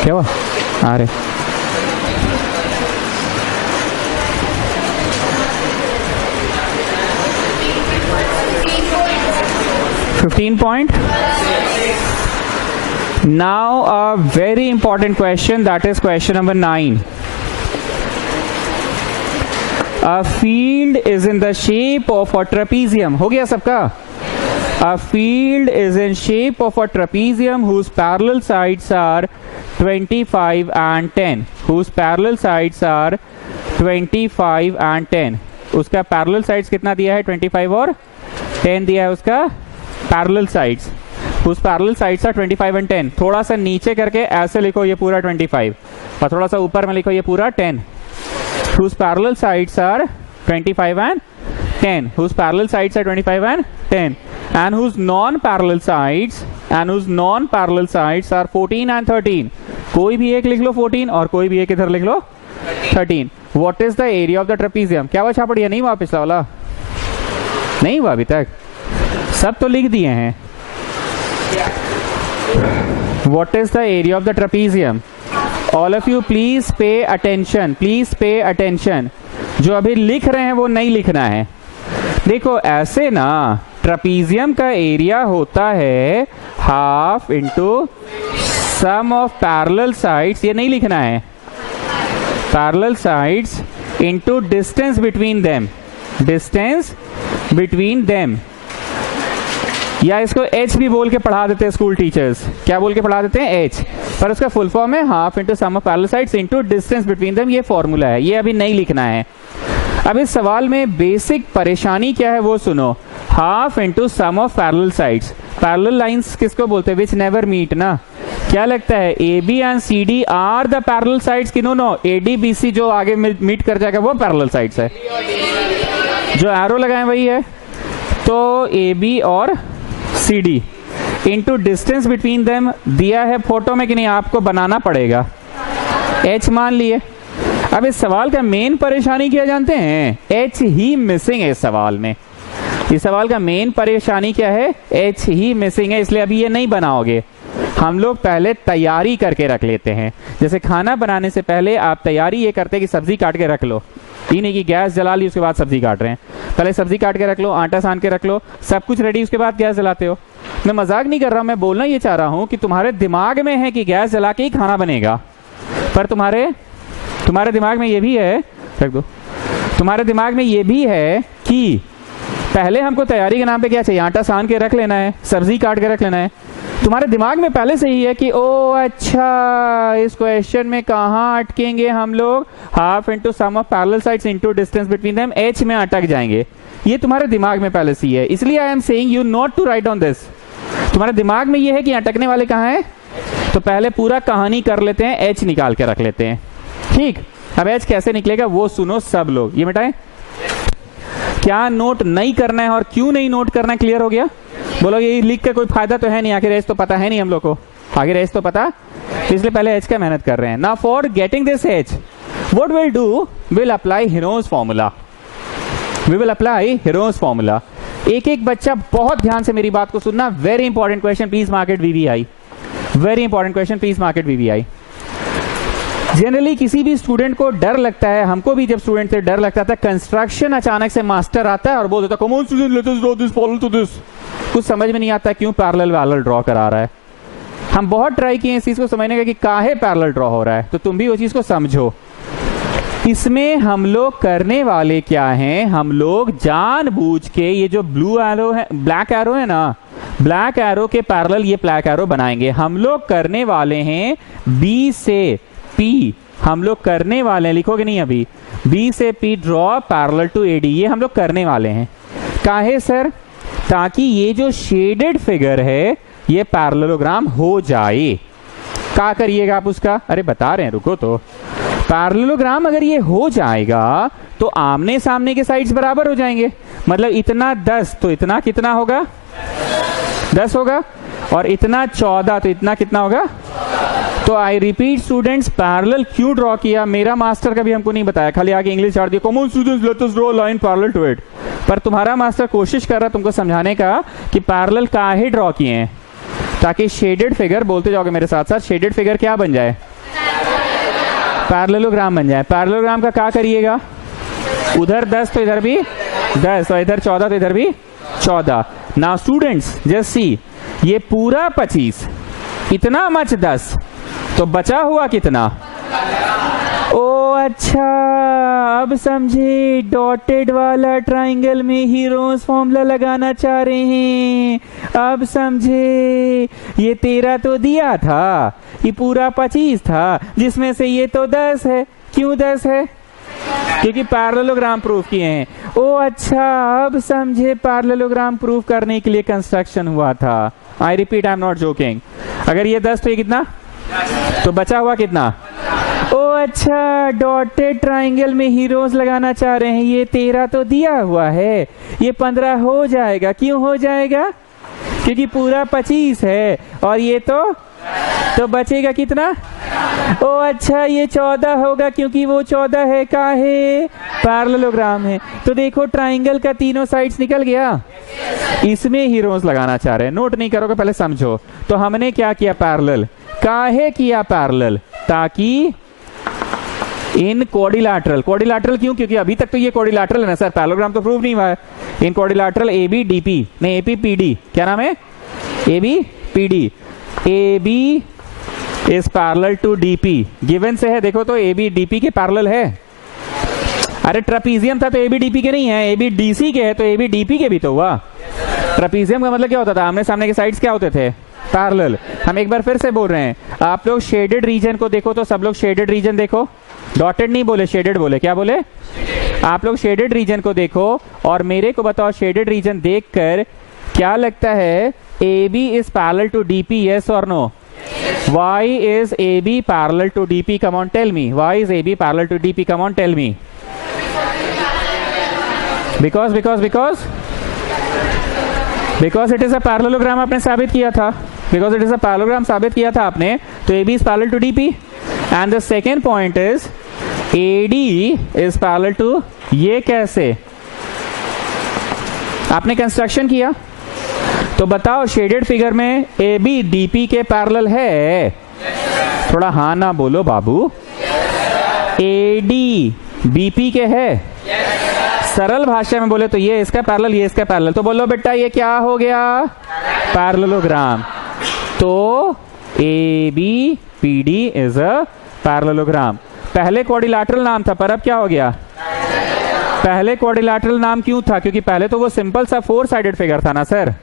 क्या हुआ? आ रहे 15 point. Now a very important question, that is question number 9. A field is in the shape of a trapezium. हो गया सबका? A field is in shape of a trapezium whose parallel sides are 25 and 10. Whose parallel sides are 25 and 10. उसका parallel sides कितना दिया है? 25 और 10 दिया है उसका parallel sides. Whose parallel sides are 25 and 10. थोड़ा सा नीचे करके ऐसे लिखो ये पूरा 25 और थोड़ा सा ऊपर में लिखो ये पूरा 10. Whose parallel sides are 25 and 10. Whose parallel sides are 25 and 10. And whose non-parallel sides are 14 and 13. कोई भी एक लिख लो 14 और कोई भी एक इधर लिख लो 13. What is the area of the trapezium? क्या हुआ छापड़िया? नहीं हुआ पिछला वाला? नहीं हुआ अभी तक? सब तो लिख दिए हैं. What is the area of the trapezium? All of you please pay attention. Please pay attention. जो अभी लिख रहे हैं वो नहीं लिखना है. देखो ऐसे ना ट्रपीजियम का एरिया होता है half into sum of parallel sides. ये नहीं लिखना है. Parallel sides into distance between them. Distance between them या इसको h भी बोल के पढ़ा देते हैं स्कूल टीचर्स. क्या बोल के पढ़ा देते हैं? h. पर उसका फुल फॉर्म है half into sum of parallel sides into distance between them. ये फॉर्मूला है. ये अभी नहीं लिखना है. अब इस सवाल में बेसिक परेशानी क्या है वो सुनो. Half into sum of parallel sides. Parallel lines किसको बोलते हैं? विच नेवर मीट ना. क्या लगता है? A B and C D are the parallel sides की? No. A D B C जो आगे मीट कर जाएगा वो पैरेलल साइड्स है. जो एरो लगाए वही है. तो ए बी और C D into distance between them दिया है फोटो में कि नहीं? आपको बनाना पड़ेगा. h मान लिए. अब इस सवाल का मेन परेशानी क्या जानते हैं? h ही मिसिंग है इस सवाल में. इस सवाल का मेन परेशानी क्या है? h ही मिसिंग है. इसलिए अभी ये नहीं बनाओगे. हम लोग पहले तैयारी करके रख लेते हैं. जैसे खाना बनाने से पहले आप तैयारी ये करते हैं कि सब्जी काट के रख लो. ये नहीं कि गैस जला ली उसके बाद सब्जी काट रहे हैं. पहले सब्जी काट के रख लो, आटा सान के रख लो, सब कुछ रेडी, उसके बाद गैस जलाते हो. मैं मजाक नहीं कर रहा. मैं बोलना ये चाह रहा हूं कि तुम्हारे दिमाग में है कि गैस जला के ही खाना बनेगा. पर तुम्हारे दिमाग में ये भी है, रख दो, तुम्हारे दिमाग में ये भी है कि पहले हमको तैयारी के नाम पे क्या चाहिए? आटा सान के रख लेना है, सब्जी काट के रख लेना है. तुम्हारे दिमाग में पहले से ही है कि ओ अच्छा इस क्वेश्चन में कहाँ अटकेंगे हम लोग? Half into sum of parallel sides into distance between them. h में अटक जाएंगे. ये तुम्हारे दिमाग में पहले से ही है. इसलिए I am saying you not to write on this. तुम्हारे दिमाग में ये है कि अटकने वाले कहाँ हैं. तो पहले पूरा कहानी कर लेते हैं, h निकाल के रख लेते हैं. ठीक. अब h कैसे निकलेगा वो सुनो सब लोग. ये मिटाए. क्या नोट नहीं करना है और क्यों नहीं नोट करना है? क्लियर हो गया? बोलो ये लिख के कोई फायदा तो है नहीं. आखिर एच तो पता है नहीं हम लोग को. आखिर एच तो पता, इसलिए पहले एच का मेहनत कर रहे हैं. Now for getting this H what will do? Will apply Heron's formula. We will apply Heron's formula. एक एक बच्चा बहुत ध्यान से मेरी बात को सुनना. Very important question, please mark it VVI. Very important question, please mark it VVI. Generally किसी भी स्टूडेंट को डर लगता है, हमको भी जब स्टूडेंट से डर लगता था. कंस्ट्रक्शन अचानक से मास्टर आता है और बोल देता come on student let us draw this follow to this. कुछ समझ में नहीं आता क्यों पैरेलल वाला ड्रॉ करा रहा है. हम बहुत ट्राई किए इस चीज को समझने का कि काहे पैरेलल ड्रॉ हो रहा है. तो तुम भी वो चीज को समझो. इसमें हम लोग करने वाले क्या हैं? हम लोग जानबूझ के ये जो ब्लू एरो है, ब्लैक एरो है ना, ब्लैक एरो के पैरेलल ये ब्लैक एरो बनाएंगे. हम लोग करने वाले हैं बी से पी. हम लोग करने वाले हैं, लिखोगे नहीं अभी, बी से P draw parallel to AD. ये हम लोग करने वाले हैं. काहे सर? ताकि ये जो शेडेड फिगर है ये पैरेललोग्राम हो जाए. क्या करिएगा आप उसका? अरे बता रहे हैं, रुको तो. पैरेललोग्राम अगर ये हो जाएगा तो आमने सामने के साइड्स बराबर हो जाएंगे. मतलब इतना 10 तो इतना कितना होगा? 10 होगा. और इतना 14 तो इतना कितना होगा? तो आई रिपीट स्टूडेंट्स, पैरेलल क्यों ड्रॉ किया? मेरा मास्टर कभी हमको नहीं बताया, खाली आगे इंग्लिश झाड़ दिया common students let us draw line parallel to it. पर तुम्हारा मास्टर कोशिश कर रहा तुमको समझाने का कि पैरेलल काहे ड्रॉ किए हैं, ताकि शेडेड फिगर, बोलते जाओगे मेरे साथ साथ, शेडेड फिगर क्या बन जाए? पैरेललोग्राम बन जाए। पैरेललोग्राम का क्या करिएगा, उधर 10 तो इधर भी 10 और इधर 14 तो इधर भी 14। नाउ स्टूडेंट्स जस्ट सी, ये पूरा 25, इतना मच 10, तो बचा हुआ कितना? ओ अच्छा, अब समझे, डॉटेड वाला ट्राइंगल में हीरोज फॉर्मूला लगाना चाह रहे हैं। अब समझे, ये 13 तो दिया था, ये पूरा 25 था, जिसमें से ये तो 10 है। क्यों 10 है? क्योंकि पैरेललोग्राम प्रूफ किए हैं। ओ अच्छा, अब समझे, पैरेललोग्राम प्रूफ करने के लिए कंस्ट्रक्शन हुआ था। I repeat, I am not joking. अगर ये 10 तो ये कितना, तो बचा हुआ कितना? ओ अच्छा, डॉटेड ट्राइंगल में हीरोज लगाना चाह रहे हैं। ये 13 तो दिया हुआ है, ये 15 हो जाएगा। क्यों हो जाएगा? क्योंकि पूरा 25 है और ये तो बचेगा कितना? ओ अच्छा, ये 14 होगा, क्योंकि वो 14 है, का है? पैरेललोग्राम है। तो देखो, ट्राइंगल का तीनों साइड्स निकल गया। इसमें हीरोज लगाना चाह रहे हैं। नोट नहीं करोगे, पहले समझो। तो हमने क्या किया? पैरेलल। काहे किया पैरेलल? ताकि इन कोडिलैटरल, कोडिलैटरल क्यों? क्योंकि अभी तक तो ये कोडिलैटरल है ना सर, पैरेललोग्राम तो प्रूव नहीं हुआ है। इन कोडिलैटरल AB DP, नहीं AP PD, क्या नाम है? AB PD। AB is parallel to DP, given से है। देखो तो AB DP के पैरेलल है। अरे ट्रापीजियम था तो AB DP के नहीं है, AB DC के है तो AB DP के भी तो हुआ। ट्रापीजियम का मतलब क्या होता था? आमने सामने के साइड्स क्या होते थे? पैरेलल। हम एक बार फिर से बोल रहे हैं, आप लोग शेडेड रीजन को देखो, तो सब लोग शेडेड रीजन देखो। डॉटेड नहीं बोले, शेडेड बोले। क्या बोले? आप लोग शेडेड रीजन को देखो और मेरे को बताओ, शेडेड रीजन देखकर क्या लगता है? AB is parallel to DP, yes or no? Why is AB parallel to DP? Come on, tell me. Why is AB parallel to DP? Come on, tell me. Because it is a parallelogram, आपने साबित किया था। Because it is a parallelogram साबित किया था आपने, तो AB is parallel to DP. And the second point is AD is parallel to, ये कैसे? आपने कंस्ट्रक्शन किया, तो बताओ शेडेड फिगर में AB DP के पैरेलल है? थोड़ा हाँ ना बोलो बाबू। AD BP के है? सरल भाषा में बोले तो ये इसका पैरेलल, ये इसका पैरेलल। तो बोलो बेटा, ये क्या हो गया? पैरेललोग्राम। तो AB PD is a parallelogram. पहले क्वाड्रिलैटरल नाम था, पर अब क्या हो गया? पहले क्वाड्रिलैटरल नाम क्यों था? क्योंकि पहले तो वो सिंपल सा 4 साइडेड फिगर था ना सर।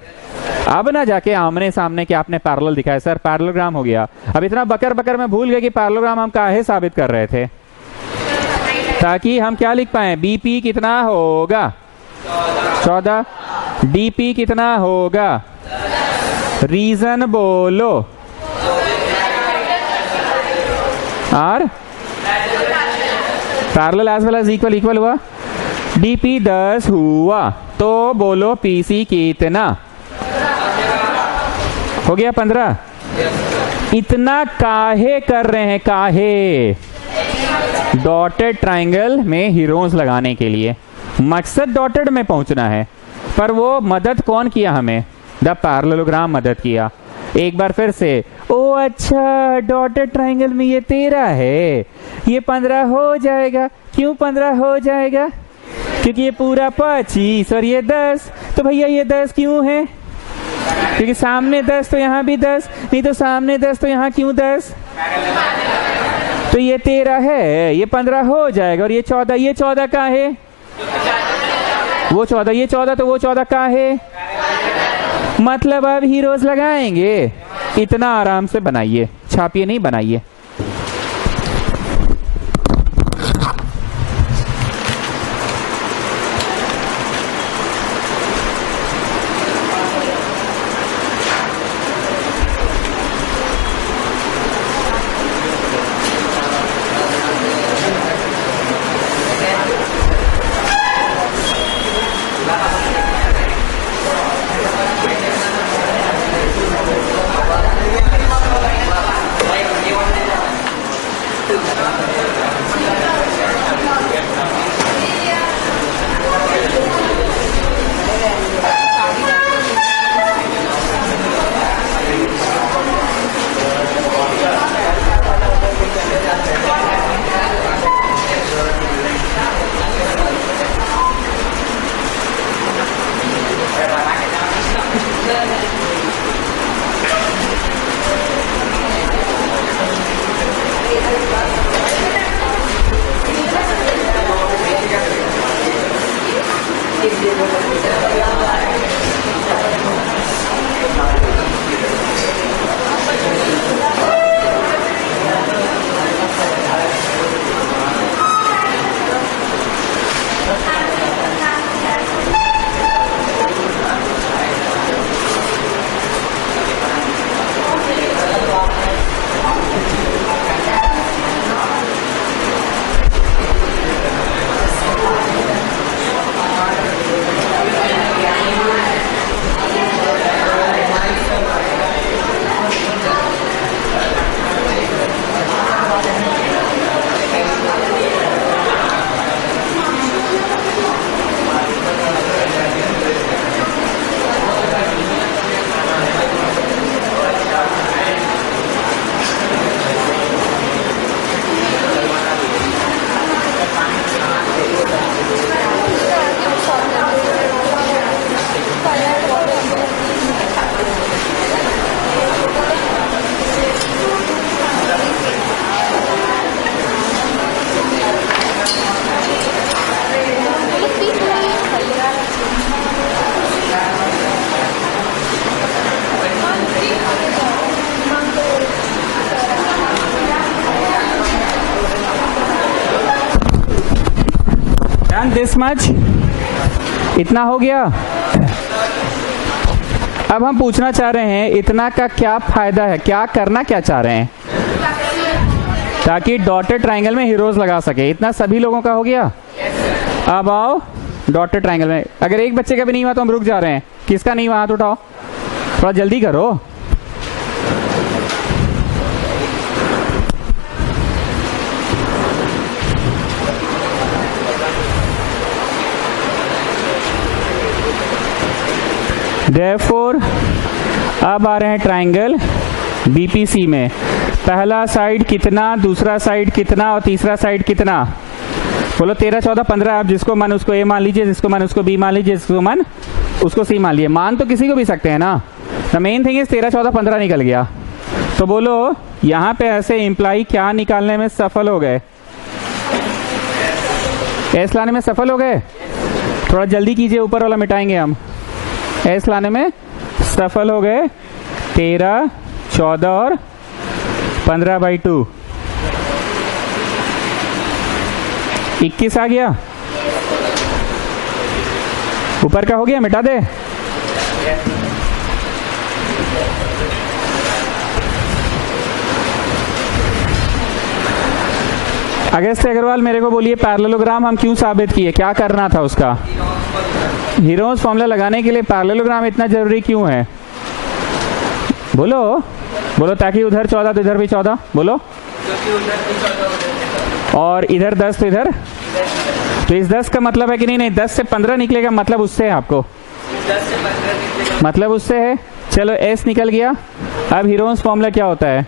अब ना जाके आमने सामने के आपने पैरेलल दिखाया सर, पैरेललोग्राम हो गया। अब इतना बकर बकर में भूल गए कि पैरेललोग्राम हम काहे साबित कर रहे थे, ताकि हम क्या लिख पाए? BP कितना होगा? 14। DP कितना होगा? रीजन बोलो। और parallel as well as equal, equal हुआ। DP 10 हुआ, तो बोलो PC कितना हो गया? 15। इतना काहे कर रहे हैं? काहे? डॉटेड ट्राइंगल में हीरोज लगाने के लिए। मकसद डॉटेड में पहुंचना है, पर वो मदद कौन किया हमें? द पैरेललोग्राम मदद किया। एक बार फिर से, ओ अच्छा, डॉटेड ट्राइंगल में ये 13 है, ये 15 हो जाएगा। क्यों 15 हो जाएगा? क्योंकि ये पूरा 25 और ये 10। तो भैया ये 10 क्यों है? क्योंकि सामने 10 तो यहाँ भी 10, नहीं तो सामने 10 तो यहाँ क्यों 10? तो ये 13 है, ये 15 हो जाएगा। और ये 14, ये 14 का है? वो 14, ये 14, तो वो 14 का है? मतलब अब हीरोज लगाएंगे। इतना आराम से बनाइए, छापिए नहीं, बनाइए। दिस मच, इतना हो गया। अब हम पूछना चाह रहे हैं इतना का क्या फायदा है, क्या करना क्या चाह रहे हैं ताकि डॉटेड ट्रायंगल में हीरोज लगा सके। इतना सभी लोगों का हो गया। अब आओ डॉटेड ट्रायंगल में। अगर एक बच्चे का भी नहीं हुआ तो हम रुक जा रहे हैं। किसका नहीं हुआ हाथ उठाओ, थोड़ा जल्दी करो। Therefore, अब आ रहे हैं ट्रायंगल बीपीसी में। पहला साइड कितना, दूसरा साइड कितना और तीसरा साइड कितना? बोलो 13, 14, 15। आप जिसको मन उसको ए मान लीजिए, जिसको मन उसको बी मान लीजिए, जिसको मन उसको सी मान लीजिए। मान तो किसी को भी सकते हैं ना। द मेन थिंग इज 13, 14, 15 निकल गया। तो बोलो यहाँ पे ऐसे इम्प्लाई क्या निकालने में सफल हो गए? एस लाने में सफल हो गए। थोड़ा जल्दी कीजिए, ऊपर वाला मिटाएंगे हम। एस लाने में सफल हो गए। 13, 14 और 15/2 21 आ गया। ऊपर का हो गया, मिटा दे। अगस्त अग्रवाल मेरे को बोलिए पैरेललोग्राम हम क्यों साबित किए, क्या करना था उसका? हीरोज फॉर्मूला लगाने के लिए पैरेललोग्राम इतना जरूरी क्यों है? बोलो बोलो। ताकि उधर 14 तो इधर भी 14। बोलो। और इधर 10 तो इधर, तो इस 10 का मतलब है कि नहीं? नहीं, 10 से 15 निकलेगा, मतलब उससे है आपको, 10 से 15 निकलेगा, मतलब उससे है। चलो एस निकल गया। अब हीरोज फॉर्मूला क्या होता है?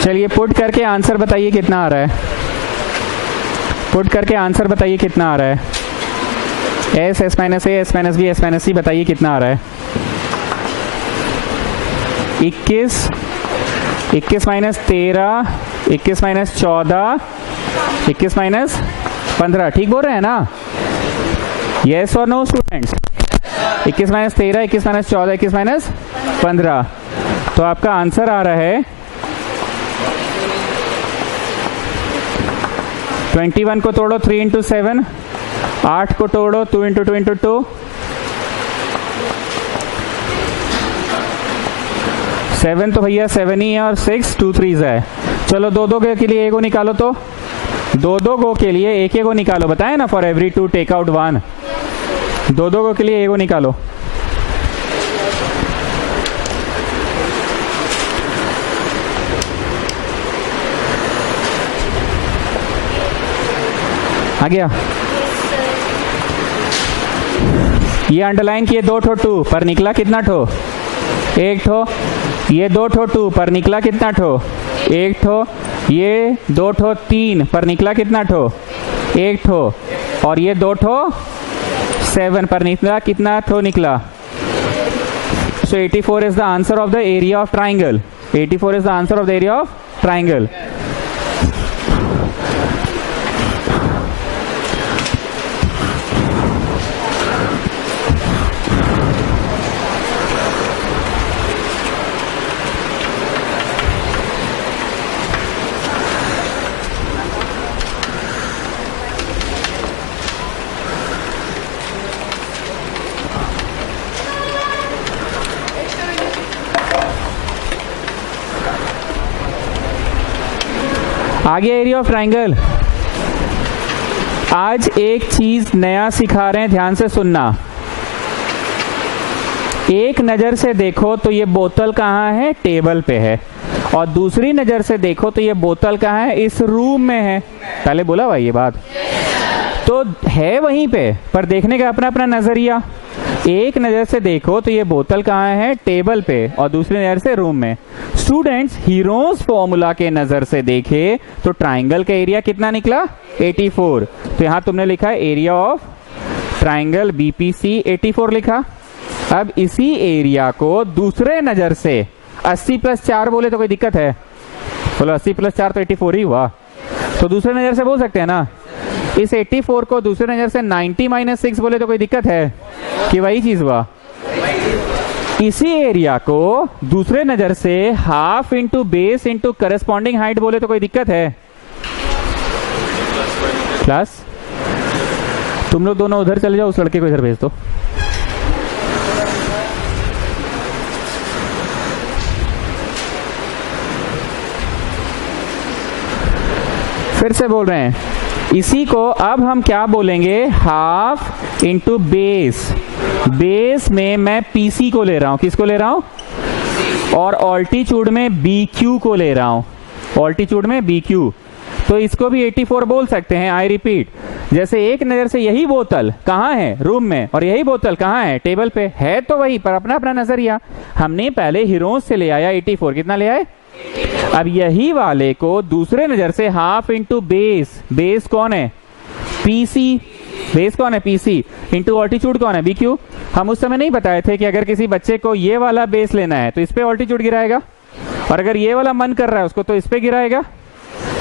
चलिए पुट करके आंसर बताइए कितना आ रहा है। पुट करके आंसर बताइए कितना आ रहा है। S, S minus A, S minus B, S minus C, बताइए कितना आ रहा है। 21, 21 माइनस 13, 21 माइनस 14, 21 माइनस 15। ठीक बोल रहे हैं ना? यस और no students? 21 minus 13, 21 minus 14, 21 minus 15। तो आपका आंसर आ रहा है 21 को तोड़ो 3 इंटू 7, 8 को तोड़ो 2 इंटू 2 इंटू 2, 7 तो भैया 7 ही है और 6 2 3 है। चलो दो दो के लिए एगो निकालो, तो दो दो गो के लिए एक एगो निकालो। बताए ना, फॉर एवरी 2 टेक आउट 1। दो दो गो के लिए एगो निकालो। आ गया? ये अंडरलाइन किए 2 ठो 2 पर निकला कितना ठो? 1 ठो। ये 2 ठो 2 पर निकला कितना ठो? 1 ठो। ये 2 ठो 3 पर निकला कितना ठो? 1 ठो। और ये 2 ठो 7 पर निकला कितना ठो निकला? So 84 is the answer of the area of triangle. 84 is the answer of the area of triangle. आगे एरिया ऑफ ट्राइंगल। आज एक चीज नया सिखा रहे हैं, ध्यान से सुनना। एक नजर से देखो तो ये बोतल कहाँ है? टेबल पे है। और दूसरी नजर से देखो तो ये बोतल कहाँ है? इस रूम में है। पहले बोला भाई ये बात तो है वहीं पे, पर देखने का अपना अपना नजरिया। एक नजर से देखो तो ये बोतल कहाँ है? टेबल पे। और दूसरी नजर से रूम में। स्टूडेंट्स, हीरोज फॉर्मूला के नजर से देखे तो ट्राइंगल का एरिया कितना निकला? 84। तो यहां तुमने लिखा है एरिया ऑफ ट्राइंगल बीपीसी 84 लिखा। अब इसी एरिया को दूसरे नजर से 80 + 4 बोले तो कोई दिक्कत है? बोलो 80 + 4 तो 84 ही हुआ। तो दूसरे नजर से बोल सकते हैं ना। इस 84 को दूसरे नजर से 90 - 6 बोले तो कोई दिक्कत है कि वही चीज हुआ? इसी एरिया को दूसरे नजर से half into base into corresponding height बोले तो कोई दिक्कत है? प्लस। तुम लोग दोनों उधर चले जाओ, उस लड़के को इधर भेज दो। फिर से बोल रहे हैं, इसी को अब हम क्या बोलेंगे? Half into base. बेस में मैं पीसी को ले रहा हूं। किसको ले रहा हूं? और ऑल्टीट्यूड में बीक्यू को ले रहा हूं। ऑल्टीट्यूड में बीक्यू। तो इसको भी 84 बोल सकते हैं। आई रिपीट, जैसे एक नजर से यही बोतल कहाँ है? रूम में। और यही बोतल कहाँ है? टेबल पे है। तो वही, पर अपना अपना नजरिया। हमने पहले हीरोज से ले आया 84। कितना ले आए? अब यही वाले को दूसरे नजर से हाफ इंटू बेस। बेस कौन है? पीसी। बेस कौन है? पीसी। इंटू ऑल्टीट्यूड कौन है? बीक्यू। हम उस समय नहीं बताए थे कि अगर किसी बच्चे को ये वाला बेस लेना है तो इस पे ऑल्टीट्यूड गिराएगा, और अगर ये वाला मन कर रहा है उसको तो इस पे गिराएगा?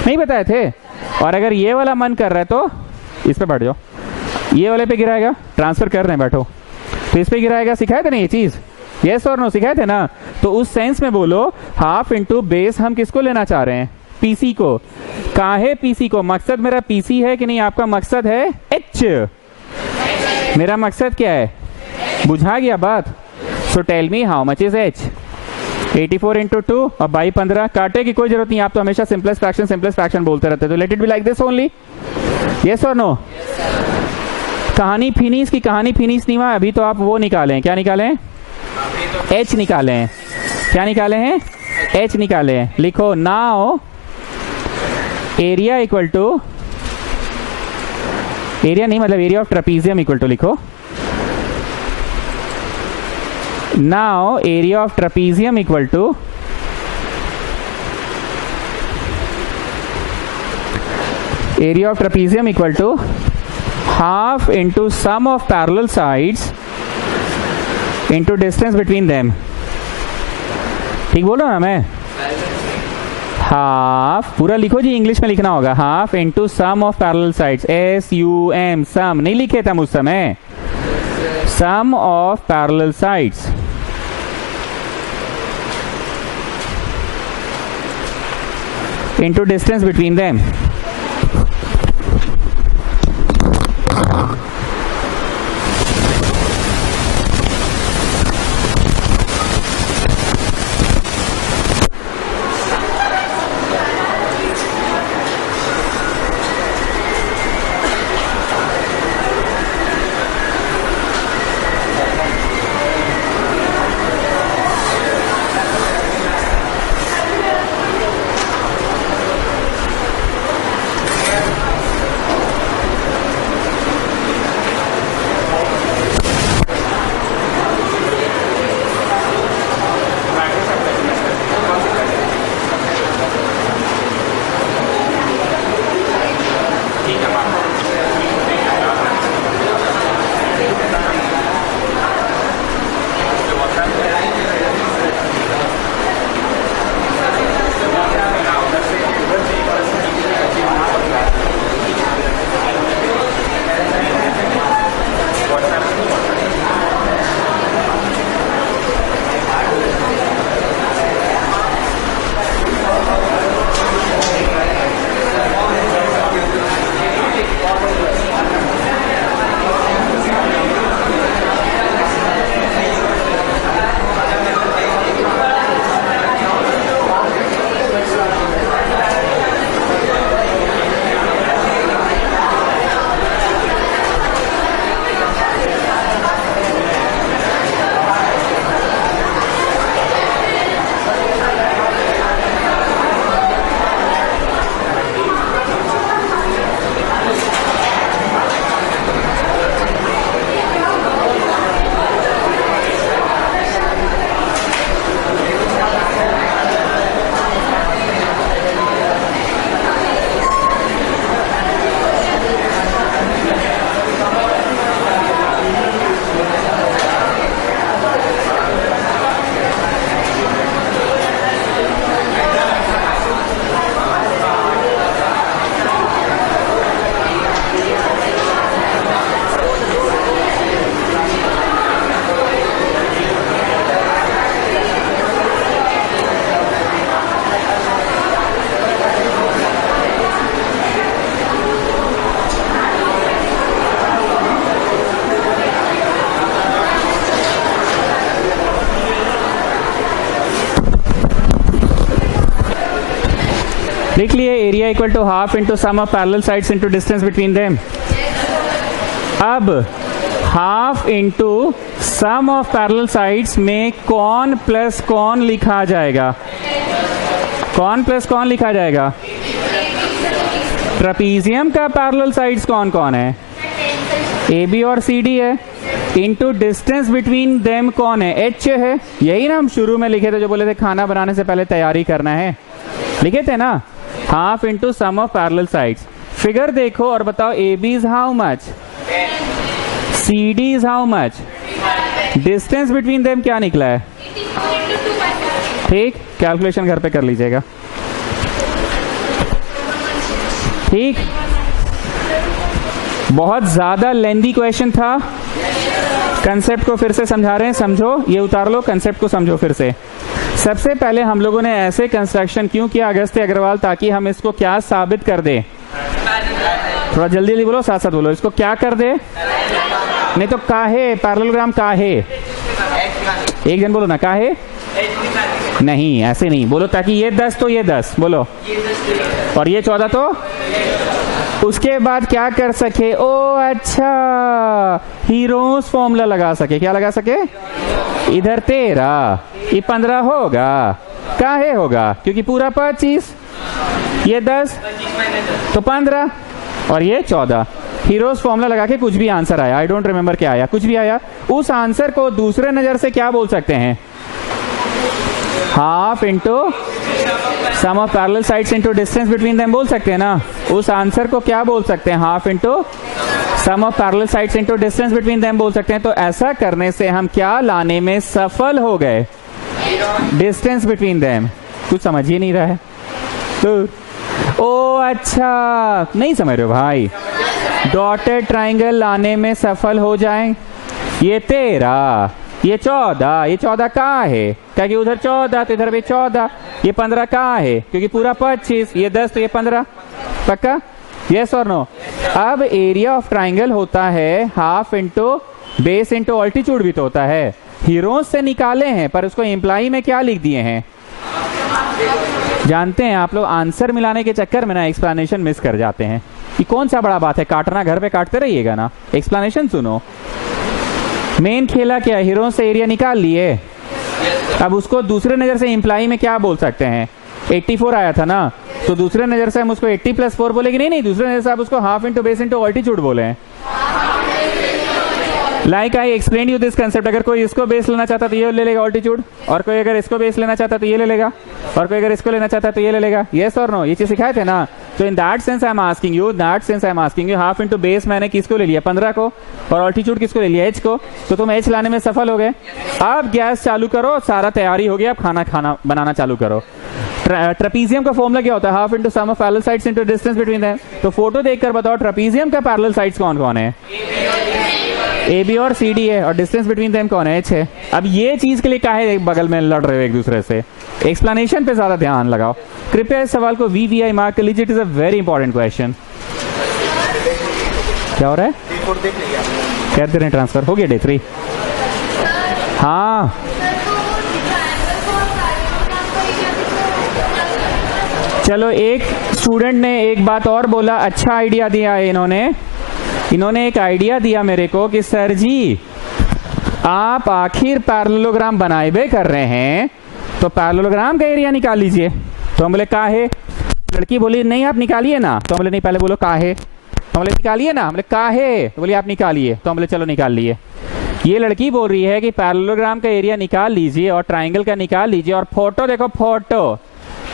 नहीं बताए थे? और अगर ये वाला मन कर रहा है तो इस पे बैठ जाओ, ये वाले पे गिराएगा। ट्रांसफर कर रहे हैं, बैठो, तो इस पे गिराएगा। सिखाए थे ना ये चीज? यस और नो सिखाए थे ना? तो उस सेंस में बोलो हाफ इंटू बेस हम किसको लेना चाह रहे हैं? पीसी को। काहे पीसी को? मकसद मेरा पीसी है कि नहीं? आपका मकसद है एच। मेरा मकसद क्या है? बुझा गया बात? So tell me how much is H? 84 into 2 और बाई 15। काटे की कोई जरूरत नहीं, आप तो हमेशा सिंपलेस्ट फ्रैक्शन बोलते रहते, तो let it be like this only. Yes और नो? कहानी फिनिश की कहानी फिनिश नहीं हुआ अभी, तो आप वो निकालें। क्या निकालें? एच निकाले हैं। क्या निकाले हैं? एच निकाले हैं। लिखो now area equal to, area नहीं मतलब area of trapezium equal to, लिखो now area of trapezium equal to area of trapezium equal to half into sum of parallel sides into distance between them। ठीक बोलो ना? मैं half पूरा लिखो जी, English में लिखना होगा। Half into sum of parallel sides, SUM, sum नहीं लिखे थे हम उस समय। Sum of parallel sides into distance between them. लिख लिए area equal to half into sum of parallel sides into distance between them. अब half into sum of parallel sides में कौन प्लस कौन लिखा जाएगा? कौन प्लस कौन लिखा जाएगा? ट्रापीजियम का पैरेलल साइड्स कौन कौन है? ए बी और सी डी है। इंटू डिस्टेंस बिटवीन देम कौन है? एच है। यही ना हम शुरू में लिखे थे, जो बोले थे खाना बनाने से पहले तैयारी करना है, लिखे थे ना, half into sum of parallel sides. Figure देखो और बताओ A B is how much, C D is how much, distance between them क्या निकला है? ठीक, कैलकुलेशन घर पे कर लीजिएगा। ठीक, बहुत ज्यादा लेंदी क्वेश्चन था। कंसेप्ट को फिर से समझा रहे हैं, समझो, ये उतार लो, कंसेप्ट को समझो फिर से। सबसे पहले हम लोगों ने ऐसे कंस्ट्रक्शन क्यों किया अगस्त्य अग्रवाल? ताकि हम इसको क्या साबित कर दे? थोड़ा जल्दी जल्दी बोलो, साथ साथ बोलो, इसको क्या कर दे? नहीं तो काहे पैरेललोग्राम काहे? एक जन बोलो ना, काहे? नहीं, ऐसे नहीं बोलो, ताकि ये 10 तो ये 10 बोलो, और ये 14 तो उसके बाद क्या कर सके? ओ अच्छा, हीरोज फॉर्मूला लगा सके। क्या लगा सके? इधर 13, ये 15 होगा। काहे होगा? क्योंकि पूरा 25, ये 10 तो 15 और ये 14। हीरोज फॉर्मूला लगा के कुछ भी आंसर आया, आई डोंट रिमेम्बर क्या आया, कुछ भी आया, उस आंसर को दूसरे नजर से क्या बोल सकते हैं? Half into sum of parallel sides into distance between them बोल सकते हैं ना। उस आंसर को क्या बोल सकते हैं? Half into sum of parallel sides into distance between them बोल सकते हैं। तो ऐसा करने से हम क्या लाने में सफल हो गए? Distance between them. कुछ समझ ही नहीं रहा है तो ओ अच्छा, नहीं समझ रहे हो भाई? डॉटेड ट्राइंगल लाने में सफल हो जाएं। ये 13, ये 14, ये 14 कहाँ है? क्या कि उधर 14 तो इधर भी 14, ये 15 कहाँ है? क्योंकि पूरा 25, ये 10 तो ये 15। पक्का? यस और नो? अब एरिया ऑफ ट्राइंगल होता है half into base into altitude भी तो होता है। हीरोज से निकाले हैं पर उसको इम्प्लाई में क्या लिख दिए हैं? जानते हैं आप लोग, आंसर मिलाने के चक्कर में ना एक्सप्लेनेशन मिस कर जाते हैं। ये कौन सा बड़ा बात है, काटना घर पे काटते रहिएगा ना, एक्सप्लेनेशन सुनो। मेन खेला क्या? हीरो से एरिया निकाल लिए। अब उसको दूसरे नजर से इम्प्लाई में क्या बोल सकते हैं? 84 आया था ना, तो दूसरे नजर से हम उसको 80 + 4 बोलेंगे। नहीं, दूसरे नजर से आप उसको half into base into altitude बोले। Like I explain you this concept. अगर कोई इसको बेस लेना चाहता तो ये ले लेगा ऑल्टीट्यूड, और कोई अगर इसको बेस लेना चाहता तो ये ले लेगा, और कोई अगर इसको लेना चाहता तो ये ले लेगा। यस और नो? ये चीज सिखाए थे ना। तो in that sense I am asking you, half into base मैंने किसको ले लिया? 15 को, और ऑल्टीट्यूड किसको ले लिया? एच को। तो तुम एच लाने में सफल हो गए। अब गैस चालू करो, सारा तैयारी हो गया, अब खाना बनाना चालू करो। ट्रेपीजियम का फॉर्मूला क्या होता है? Half into sum of parallel sides into distance between them. तो फोटो देखकर बताओ ट्रेपीजियम का पैरेलल साइड्स कौन कौन है? ए बी और सी डी है, और डिस्टेंस बिटवीन देम कौन है? एच है। अब ये चीज के लिए काहे बगल में लड़ रहे हो एक दूसरे से? एक्सप्लेनेशन पे ज्यादा ध्यान लगाओ। कृपया इस सवाल को VVI मार्क कर लीजिए, it is a very important question. क्या हो रहा है? कर दे रहे ट्रांसफर, हो गया डे 3। हाँ चलो, एक स्टूडेंट ने एक बात और बोला, अच्छा आइडिया दिया है इन्होंने एक आइडिया दिया मेरे को कि सर जी आप आखिर पैरेललोग्राम बनाए कर रहे हैं तो पैरेललोग्राम का एरिया निकाल लीजिए। तो हम बोले काहे? लड़की बोली नहीं आप निकालिए ना। तो हम बोले नहीं, पहले बोलो काहे। तो हम बोले निकालिए ना। हम बोले काहे? तो बोली आप निकालिए। तो हम बोले चलो निकाल लिए। ये लड़की बोल रही है कि पैरेललोग्राम का एरिया निकाल लीजिए और ट्राइंगल का निकाल लीजिए, और फोटो देखो, फोटो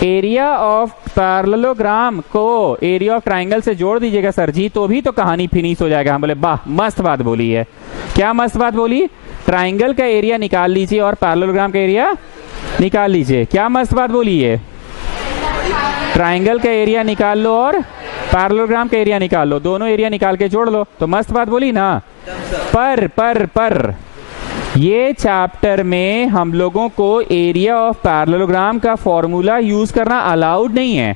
एरिया ऑफ पैरेललोग्राम को एरिया ऑफ ट्राइंगल से जोड़ दीजिएगा सर जी, तो भी तो कहानी फिनिश हो जाएगा। हम बोले वाह, मस्त बात बोली है। क्या मस्त बात बोली? ट्राइंगल का एरिया निकाल लीजिए और पैरेललोग्राम का एरिया निकाल लीजिए। क्या मस्त बात बोली है? ट्राइंगल का एरिया निकाल लो और पैरेललोग्राम का एरिया निकाल लो, दोनों एरिया निकाल के जोड़ लो। तो मस्त बात बोली ना। पर ये चैप्टर में हम लोगों को एरिया ऑफ पैरेललोग्राम का फॉर्मूला यूज करना अलाउड नहीं है।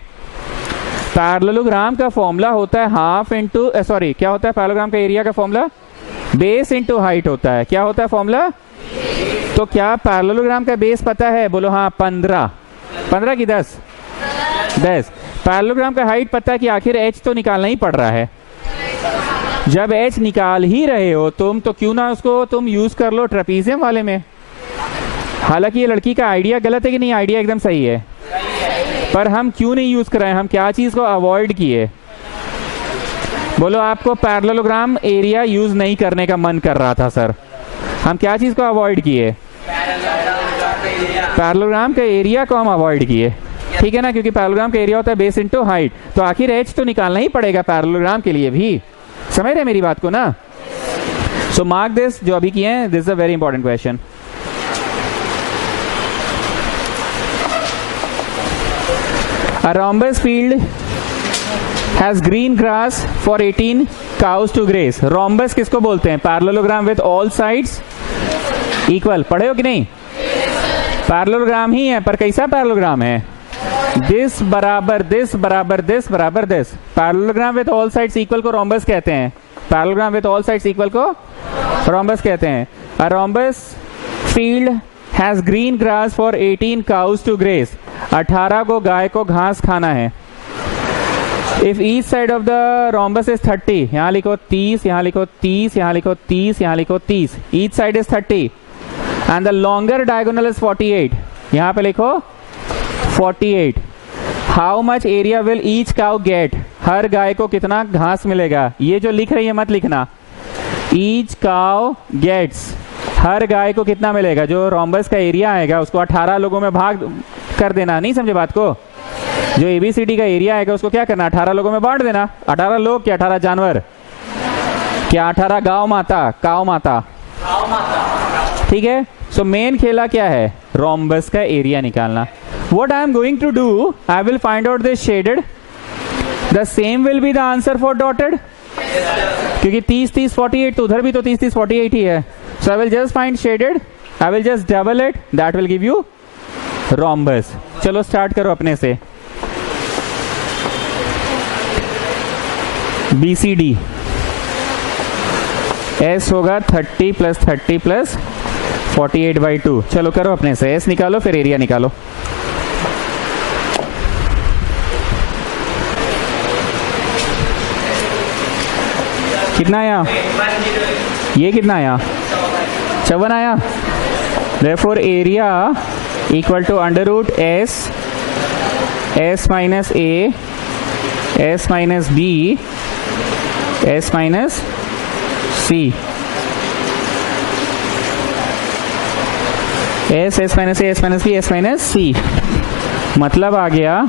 पैरेललोग्राम का फॉर्मूला होता है हाफ इंटू क्या होता है पैरेललोग्राम का एरिया का फॉर्मूला? बेस इंटू हाइट होता है। क्या होता है फॉर्मूला? तो क्या पैरेललोग्राम का बेस पता है? बोलो हाँ, 15 की 10। पैरेललोग्राम का हाइट पता है कि आखिर h तो निकालना ही पड़ रहा है। जब h निकाल ही रहे हो तुम, तो क्यों ना उसको तुम यूज कर लो ट्रेपीजियम वाले में। हालांकि ये लड़की का आइडिया गलत है कि नहीं, आइडिया एकदम सही है, पर हम क्यों नहीं यूज कर रहे हैं, हम क्या चीज को अवॉइड किए? बोलो, आपको पैरेललोग्राम एरिया यूज नहीं करने का मन कर रहा था सर, हम क्या चीज को अवॉइड किए? पैरेललोग्राम का एरिया को हम अवॉइड किए, ठीक है ना, क्योंकि पैरेललोग्राम का एरिया होता है बेस इनटू हाइट, तो आखिर एच तो निकालना ही पड़ेगा पैरेललोग्राम के लिए भी। समझ रहे मेरी बात को ना? सो मार्क दिस, जो अभी किए हैं, this is a very important question. A rhombus field has green grass for 18 cows to graze. Rhombus किसको बोलते हैं? Parallelogram with all sides equal. पढ़े हो कि नहीं? पैरेललोग्राम ही है, पर कैसा पैरेललोग्राम है? दिस बराबर दिस बराबर दिस बराबर this. Parallelogram with all sides equal को रोम्बस कहते हैं। Parallelogram with all sides equal को रोम्बस कहते हैं। A rhombus field has green grass for 18 cows to graze. 18 को गाय को घास खाना है। If each side of the rhombus is 30, यहाँ लिखो 30, यहाँ लिखो 30, यहाँ लिखो 30, यहाँ लिखो 30। Each side is 30 and the longer diagonal is 48, यहाँ पे लिखो 48। How much area will each cow get? हर गाय को कितना घास मिलेगा? ये जो लिख रही है मत लिखना। ईच काउ गेट्स, हर गाय को कितना मिलेगा? जो रोम्बस का एरिया आएगा उसको 18 लोगों में भाग कर देना। नहीं समझे बात को? जो एबीसीडी का एरिया आएगा उसको क्या करना? 18 लोगों में बांट देना। 18 लोग क्या 18 जानवर? क्या 18 गांव माता, काव माता? ठीक है। सो मेन खेला क्या है? रोम्बस का एरिया निकालना। What I am going to do, I will find out this shaded. The same will be the answer for dotted. क्योंकि 30 30 48, तो उधर भी तो 30 30 48 ही है। So I will just find shaded. I will just double it. That will give you rhombus. चलो start करो अपने से। BCD S होगा 30 प्लस 30 प्लस 48/2। चलो करो अपने से। S निकालो फिर एरिया निकालो। कितना आया? ये कितना आया? 54 आया। Therefore area equal to under root S minus A, S minus B, S minus C। S minus A, S minus B, S minus C। मतलब आ गया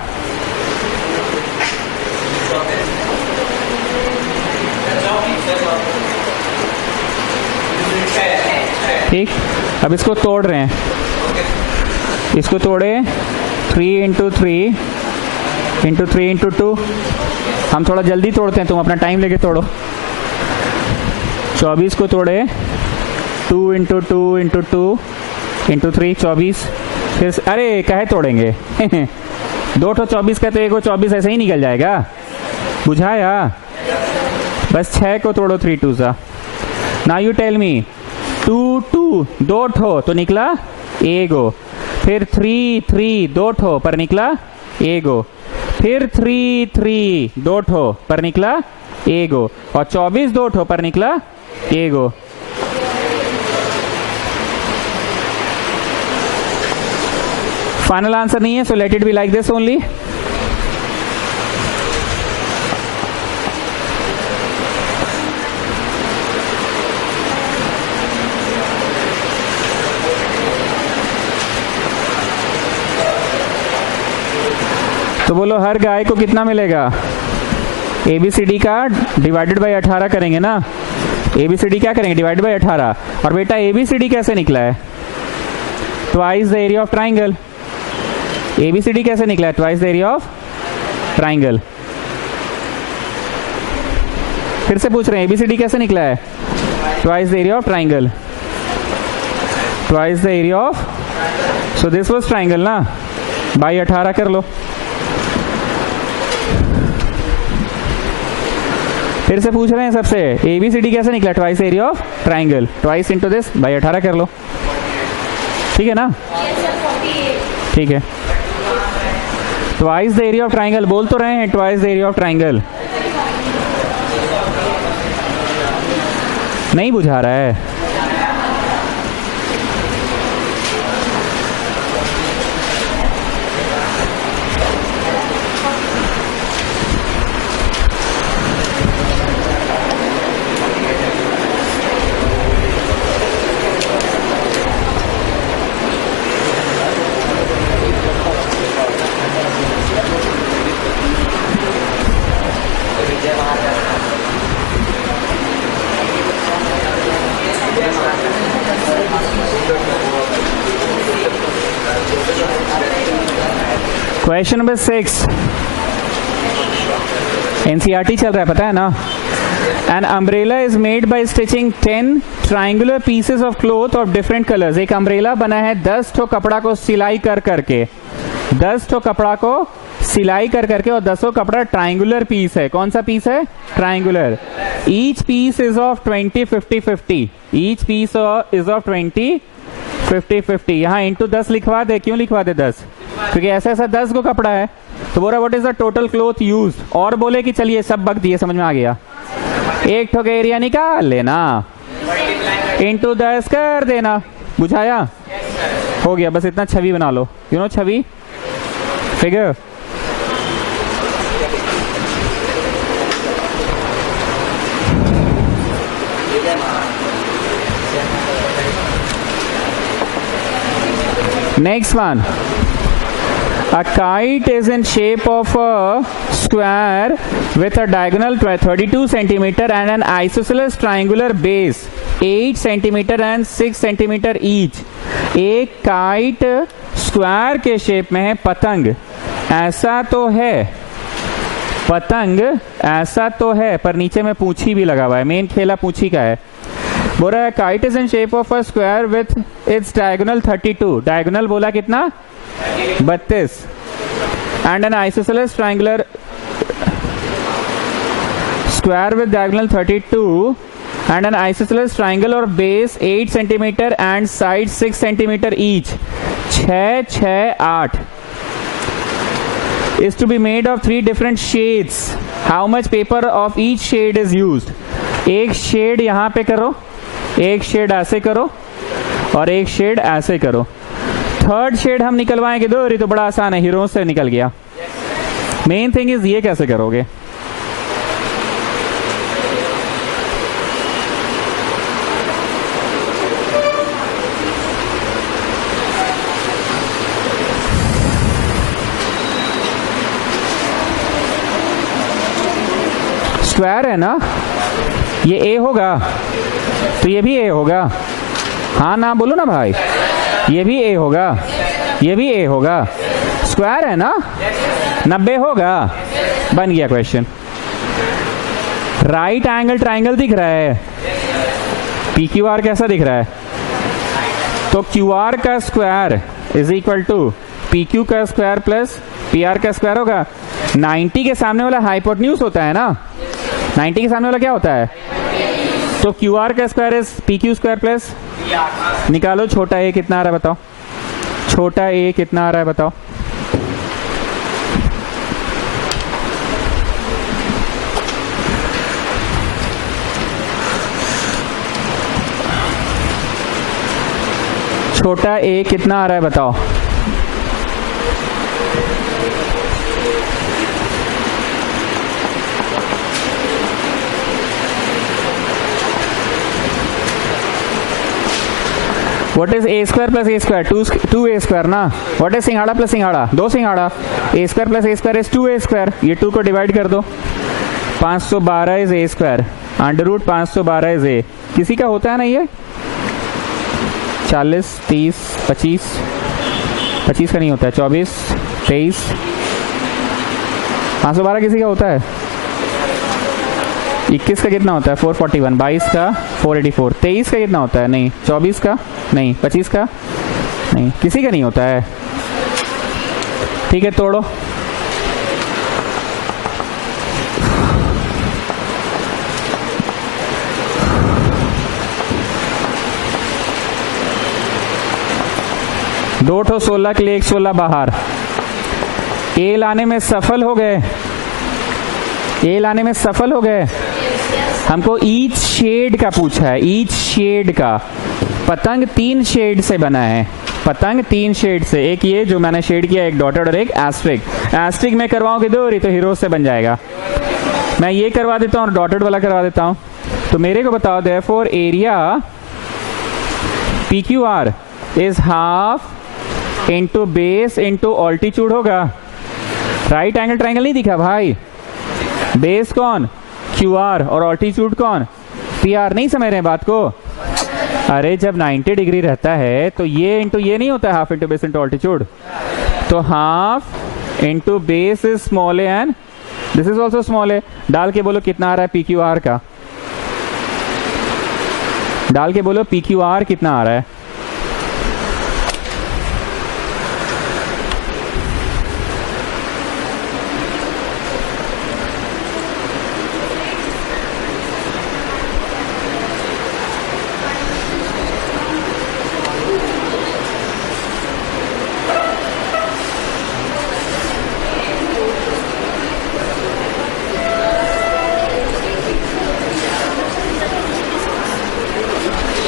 ठीक। अब इसको तोड़ रहे हैं, इसको तोड़े 3 इंटू 3 इंटू 3 इंटू 2। हम थोड़ा जल्दी तोड़ते हैं, तुम अपना टाइम लेके तोड़ो। 24 को तोड़े 2 इंटू 2 इंटू 2 इंटू 3 24। फिर अरे कहे तोड़ेंगे 2 तो 24 का, तो एक 24 ऐसे ही निकल जाएगा। बुझाया? बस 6 को तोड़ो 3 2 सा। नाउ यू टेल मी 2 2 2 ठो तो निकला एगो, फिर 3 3 2 ठो पर निकला एगो, फिर 3 3 2 ठो पर निकला एगो, और 24 2 ठो पर निकला एगो। फाइनल आंसर नहीं है, so let it be like this only. तो बोलो हर गाय को कितना मिलेगा? ABCD का डिवाइडेड बाई 18 करेंगे ना। ABCD क्या करेंगे? Divided by 18। और बेटा ABCD कैसे निकला है? Twice the area of triangle. ABCD कैसे निकला है? Twice the area of triangle. फिर से पूछ रहे हैं ABCD कैसे निकला है? Twice the area of triangle, twice the area of, so this was triangle ना, बाई 18 कर लो। फिर से पूछ रहे हैं सबसे ABCD कैसे निकला? Twice area of triangle, twice into this by 18 कर लो। ठीक है ना? ठीक है। Twice the area of triangle, बोल तो रहे हैं twice the area of triangle. नहीं बुझा रहा है। क्वेश्चन नंबर 6, एनसीईआरटी चल रहा है, पता है ना। An umbrella is made by stitching 10 triangular pieces of cloth of different colours. एक अम्ब्रेला बना है 10 ठो कपड़ा को सिलाई कर करके, 10 ठो कपड़ा को सिलाई कर करके, और 10 कपड़ा ट्राइंगुलर पीस है। कौन सा पीस है? Triangular. Each piece is of 20-50-50, each piece is of 20-50-50। यहाँ इंटू 10 लिखवा दे। क्यों लिखवा दे 10? क्योंकि ऐसा ऐसा 10 को कपड़ा है। तो बोला what is the total cloth use, और बोले कि चलिए सब बक दिए, समझ में आ गया। एक ठो का एरिया निकाल लेना, इंटू 10 कर देना, बुझाया? हो गया, बस इतना छवि बना लो, यू नो छवि, figure. Next one. A kite is in shape of a square with a diagonal 32 centimeter and an isosceles triangular base 8 centimeter and 6 centimeter each. एक काइट स्क्वायर के शेप में है। पतंग ऐसा तो है, पतंग ऐसा तो है, पर नीचे में पूंछी भी लगा हुआ है। मेन खेला पूंछी का है। बोल रहा है kite is in shape of a square with its diagonal 32, diagonal बोला कितना? 32, and N isosceles triangular square with diagonal 32 and an isosceles triangle or base 8 centimeter and side 6 centimeter each. 6, 6, 8 is to be made of 3 different shades. How much paper of each shade is used? एक shade यहाँ पे करो, एक shade ऐसे करो, और एक shade ऐसे करो। थर्ड शेड हम निकलवाएंगे दो, ये तो बड़ा आसान है, हीरो से निकल गया। मेन थिंग इज ये कैसे करोगे? स्क्वायर है ना, ये ए होगा तो ये भी ए होगा। हाँ ना बोलो ना भाई, ये भी ए होगा, ये भी ए होगा। स्क्वायर है ना, 90 होगा। बन गया क्वेश्चन। राइट एंगल ट्राइंगल दिख रहा है, पी क्यू आर कैसा दिख रहा है? तो क्यू आर का square is equal to P Q का स्क्वायर प्लस पी आर का स्क्वायर होगा। 90 के सामने वाला हाइपोटेन्यूज होता है ना, 90 के सामने वाला क्या होता है? तो क्यू आर का square is P Q square plus, निकालो छोटा ए कितना आ रहा है बताओ, छोटा ए कितना आ रहा है बताओ। छोटा ए कितना आ रहा है बताओ। What is a square plus a square? 2a square ना। What is सिंघाड़ा प्लस सिंघाड़ा? 2 सिंघाड़ा। a square plus a square is 2a square। ये 2 को डिवाइड कर दो। 512 is a square। Under root 512 is a। किसी का होता है ना ये? 40, 30, 25, 25 का नहीं होता है, 24, 23, 512 किसी का होता है? 21 का कितना होता है? 441। 22 का 484। 23 का कितना होता है? नहीं। 24 का नहीं। 25 का नहीं। किसी का नहीं होता है। ठीक है, तोड़ो। दो ठो 16 के लिए एक 16 बाहर। ए लाने में सफल हो गए? ए लाने में सफल हो गए? हमको ईच शेड का पूछा है, ईच शेड का। पतंग 3 शेड से बना है, पतंग 3 शेड से। एक ये जो मैंने शेड किया, एक डॉटेड और एक एस्ट्रिक। एस्ट्रिक में करवाऊं कि दो तो हीरो से बन जाएगा। मैं ये करवा देता हूँ और डॉटेड वाला करवा देता हूँ। तो मेरे को बताओ, therefore area PQR is half into base into altitude होगा। राइट एंगल ट्राइंगल नहीं दिखा भाई? बेस कौन? QR और ऑल्टीट्यूड कौन? PR। नहीं समझ रहे हैं बात को? अरे जब 90 डिग्री रहता है तो ये इंटू ये नहीं होता है, half into base into altitude. तो half into base is small A and this is also small A. डाल के बोलो कितना आ रहा है PQR का? डाल के बोलो PQR कितना आ रहा है?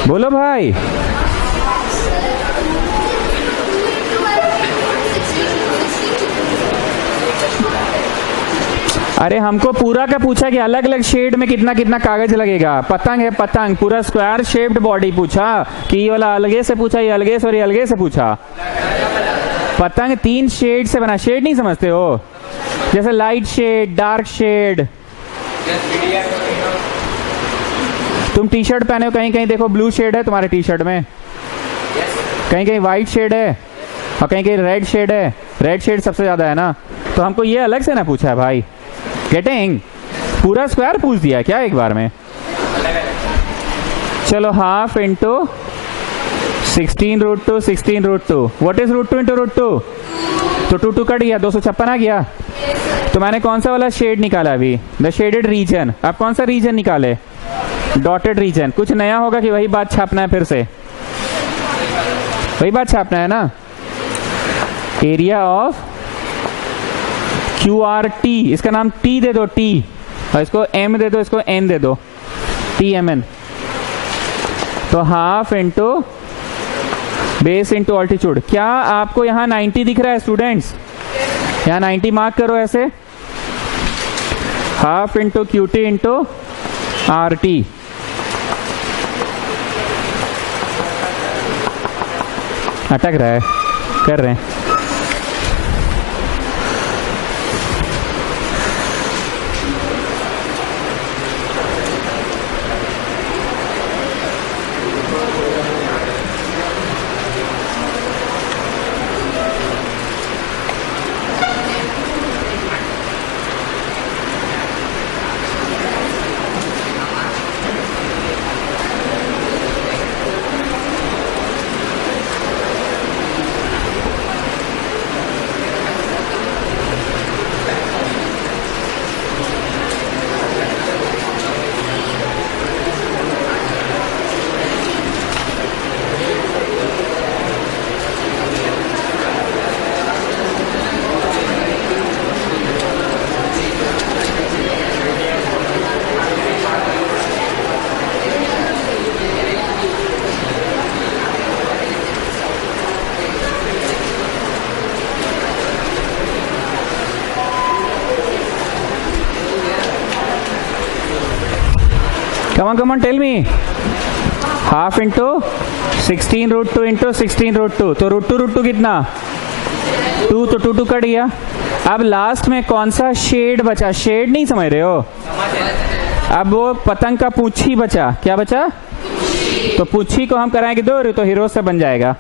बोलो भाई। अरे हमको पूरा का पूछा कि अलग अलग शेड में कितना कितना कागज लगेगा। पतंग है पतंग, पूरा स्क्वायर शेप्ड बॉडी पूछा कि ये वाला अलगे से पूछा, ये अलगे से और ये अलगे से पूछा। पतंग 3 शेड से बना। शेड नहीं समझते हो? जैसे लाइट शेड, डार्क शेड। तुम टी शर्ट पहने हो, कहीं कहीं देखो ब्लू शेड है तुम्हारे टी शर्ट में, कहीं कहीं व्हाइट शेड है और कहीं कहीं रेड शेड है। रेड शेड सबसे ज्यादा है ना, तो हमको ये अलग से ना पूछा है भाई। गेटिंग? पूरा स्क्वायर पूछ दिया क्या एक बार में? चलो half into 16√2 16√2। What is √2 into √2? तो 2 कट गया, 256 आ गया। तो मैंने कौन सा वाला शेड निकाला अभी? The shaded region. अब कौन सा रीजन निकाले? Dotted region. कुछ नया होगा कि वही बात छापना है? फिर से वही बात छापना है ना। एरिया ऑफ QRT, इसका नाम T दे दो, T, और इसको M दे दो, इसको N दे दो, TMN। तो half into base into altitude. क्या आपको यहाँ 90 दिख रहा है स्टूडेंट्स? यहाँ 90 मार्क करो ऐसे। Half into QT into RT। अटक रहा है, कर रहे हैं। Come on, tell me. Half into 16√2 into 16√2। तो √2 कितना? 2, तो 2 कट गया। अब लास्ट में कौन सा शेड बचा? शेड नहीं समझ रहे हो? अब वो पतंग का पूंछी बचा। क्या बचा? तो पूंछी को हम कराएंगे 2 तो हीरो से बन जाएगा।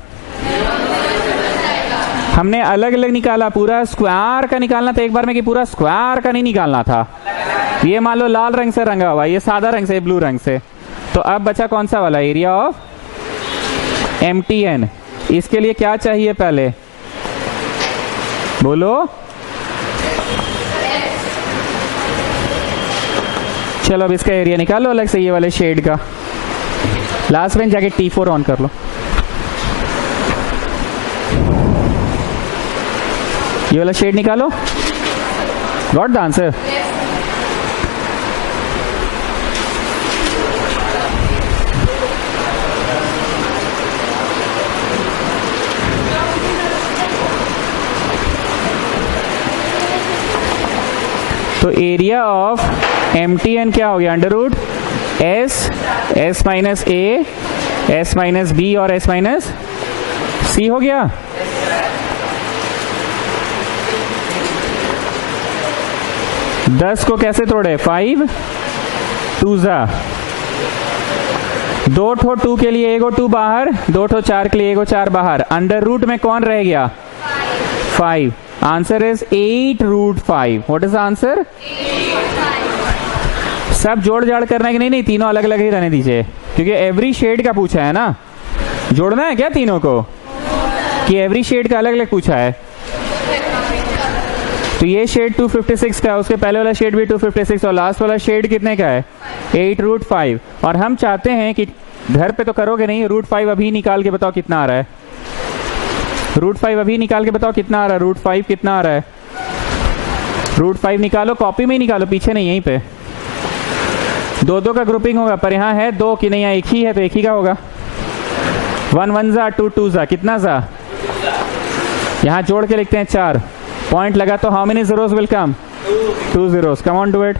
हमने अलग अलग निकाला, पूरा स्क्वायर का निकालना था एक बार में कि पूरा स्क्वायर का नहीं निकालना था। ये मान लो लाल रंग से रंगा हुआ, ये सादा रंग से, ब्लू रंग से। तो अब बचा कौन सा वाला? Area of MTN। इसके लिए क्या चाहिए पहले बोलो? चलो अब इसका एरिया निकालो अलग से, ये वाले शेड का। लास्ट में जाके T4 ऑन कर लो। ये वाला शेड निकालो. Got the answer. तो एरिया ऑफ MTN क्या हो गया? Under root S minus A, S minus B और S माइनस C हो गया. दस को कैसे तोड़े? 5 2 जा. 2 ठो 2 के लिए एगो 2 बाहर, 2 ठो 4 के लिए एगो 4 बाहर. अंडर रूट में कौन रह गया? 5. Answer is 8 root 5. What is the answer? सब जोड़ जाड़ करना है कि नहीं? तीनों अलग अलग ही रहने दीजिए, क्योंकि एवरी शेड का पूछा है ना. जोड़ना है क्या तीनों को, कि एवरी शेड का अलग अलग पूछा है? तो ये शेड 256 का है, उसके पहले वाला शेड भी 256 और लास्ट वाला शेड कितने का है? 8 रूट 5. और हम चाहते हैं कि घर पे तो करोगे नहीं, रूट 5 अभी निकाल के बताओ कितना आ रहा है. रूट 5 अभी निकाल के बताओ कितना आ रहा है. रूट 5 कितना आ रहा है? रूट 5 निकालो, कॉपी में ही निकालो, पीछे नहीं, यहीं पे. 2 का ग्रुपिंग होगा, पर यहाँ है 2 कि नहीं, यहाँ एक ही है तो एक ही का होगा. 1 1 जा, 2 2 जा. कितना जा? यहाँ जोड़ के लिखते हैं 4. पॉइंट लगा तो how many zeros will come? 2 zeros. Come on, do it.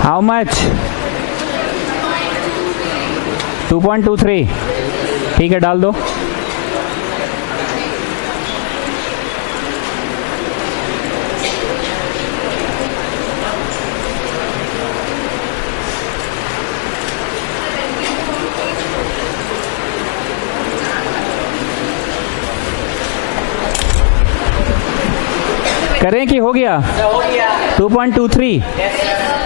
How much? 2.23. ठीक है, डाल दो. करें कि हो गया? 2.23.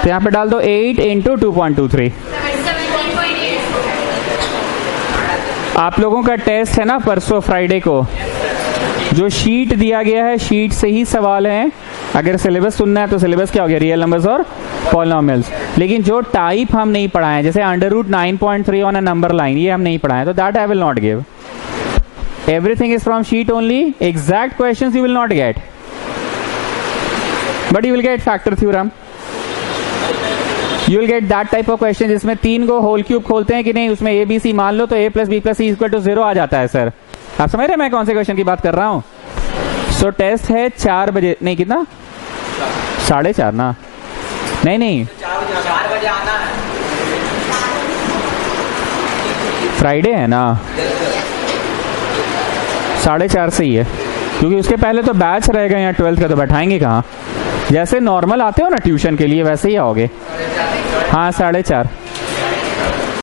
तो यहाँ पे डाल दो 8 इंटू 2.23. आप लोगों का टेस्ट है ना परसों फ्राइडे को, जो शीट दिया गया है शीट से ही सवाल है. अगर सिलेबस सुनना है तो सिलेबस क्या हो गया? रियल नंबर्स और पॉलिनोमियल्स. लेकिन जो टाइप हम नहीं पढ़ाए हैं, जैसे under root 9.3 on a number line, ये हम नहीं पढ़ाए, तो that I will not give. Everything is from sheet only. Exact questions you will not get, but you will get factor theorem. You will get that type of question जिसमें 3 को whole cube खोलते हैं कि नहीं, उसमें A B C मान लो तो a plus B plus C equal to 0 आ जाता है. सर आप समझ रहे हैं मैं कौन से क्वेश्चन की बात कर रहा हूँ? सो टेस्ट है 4 बजे, नहीं कितना? 4:30 ना? नहीं 4 बजे आना है. फ्राइडे है ना, 4:30 से ही है, क्योंकि उसके पहले तो बैच रहेगा यहाँ 12th का, तो बैठाएंगे कहाँ? जैसे नॉर्मल आते हो ना ट्यूशन के लिए वैसे ही आओगे. हाँ 4:30.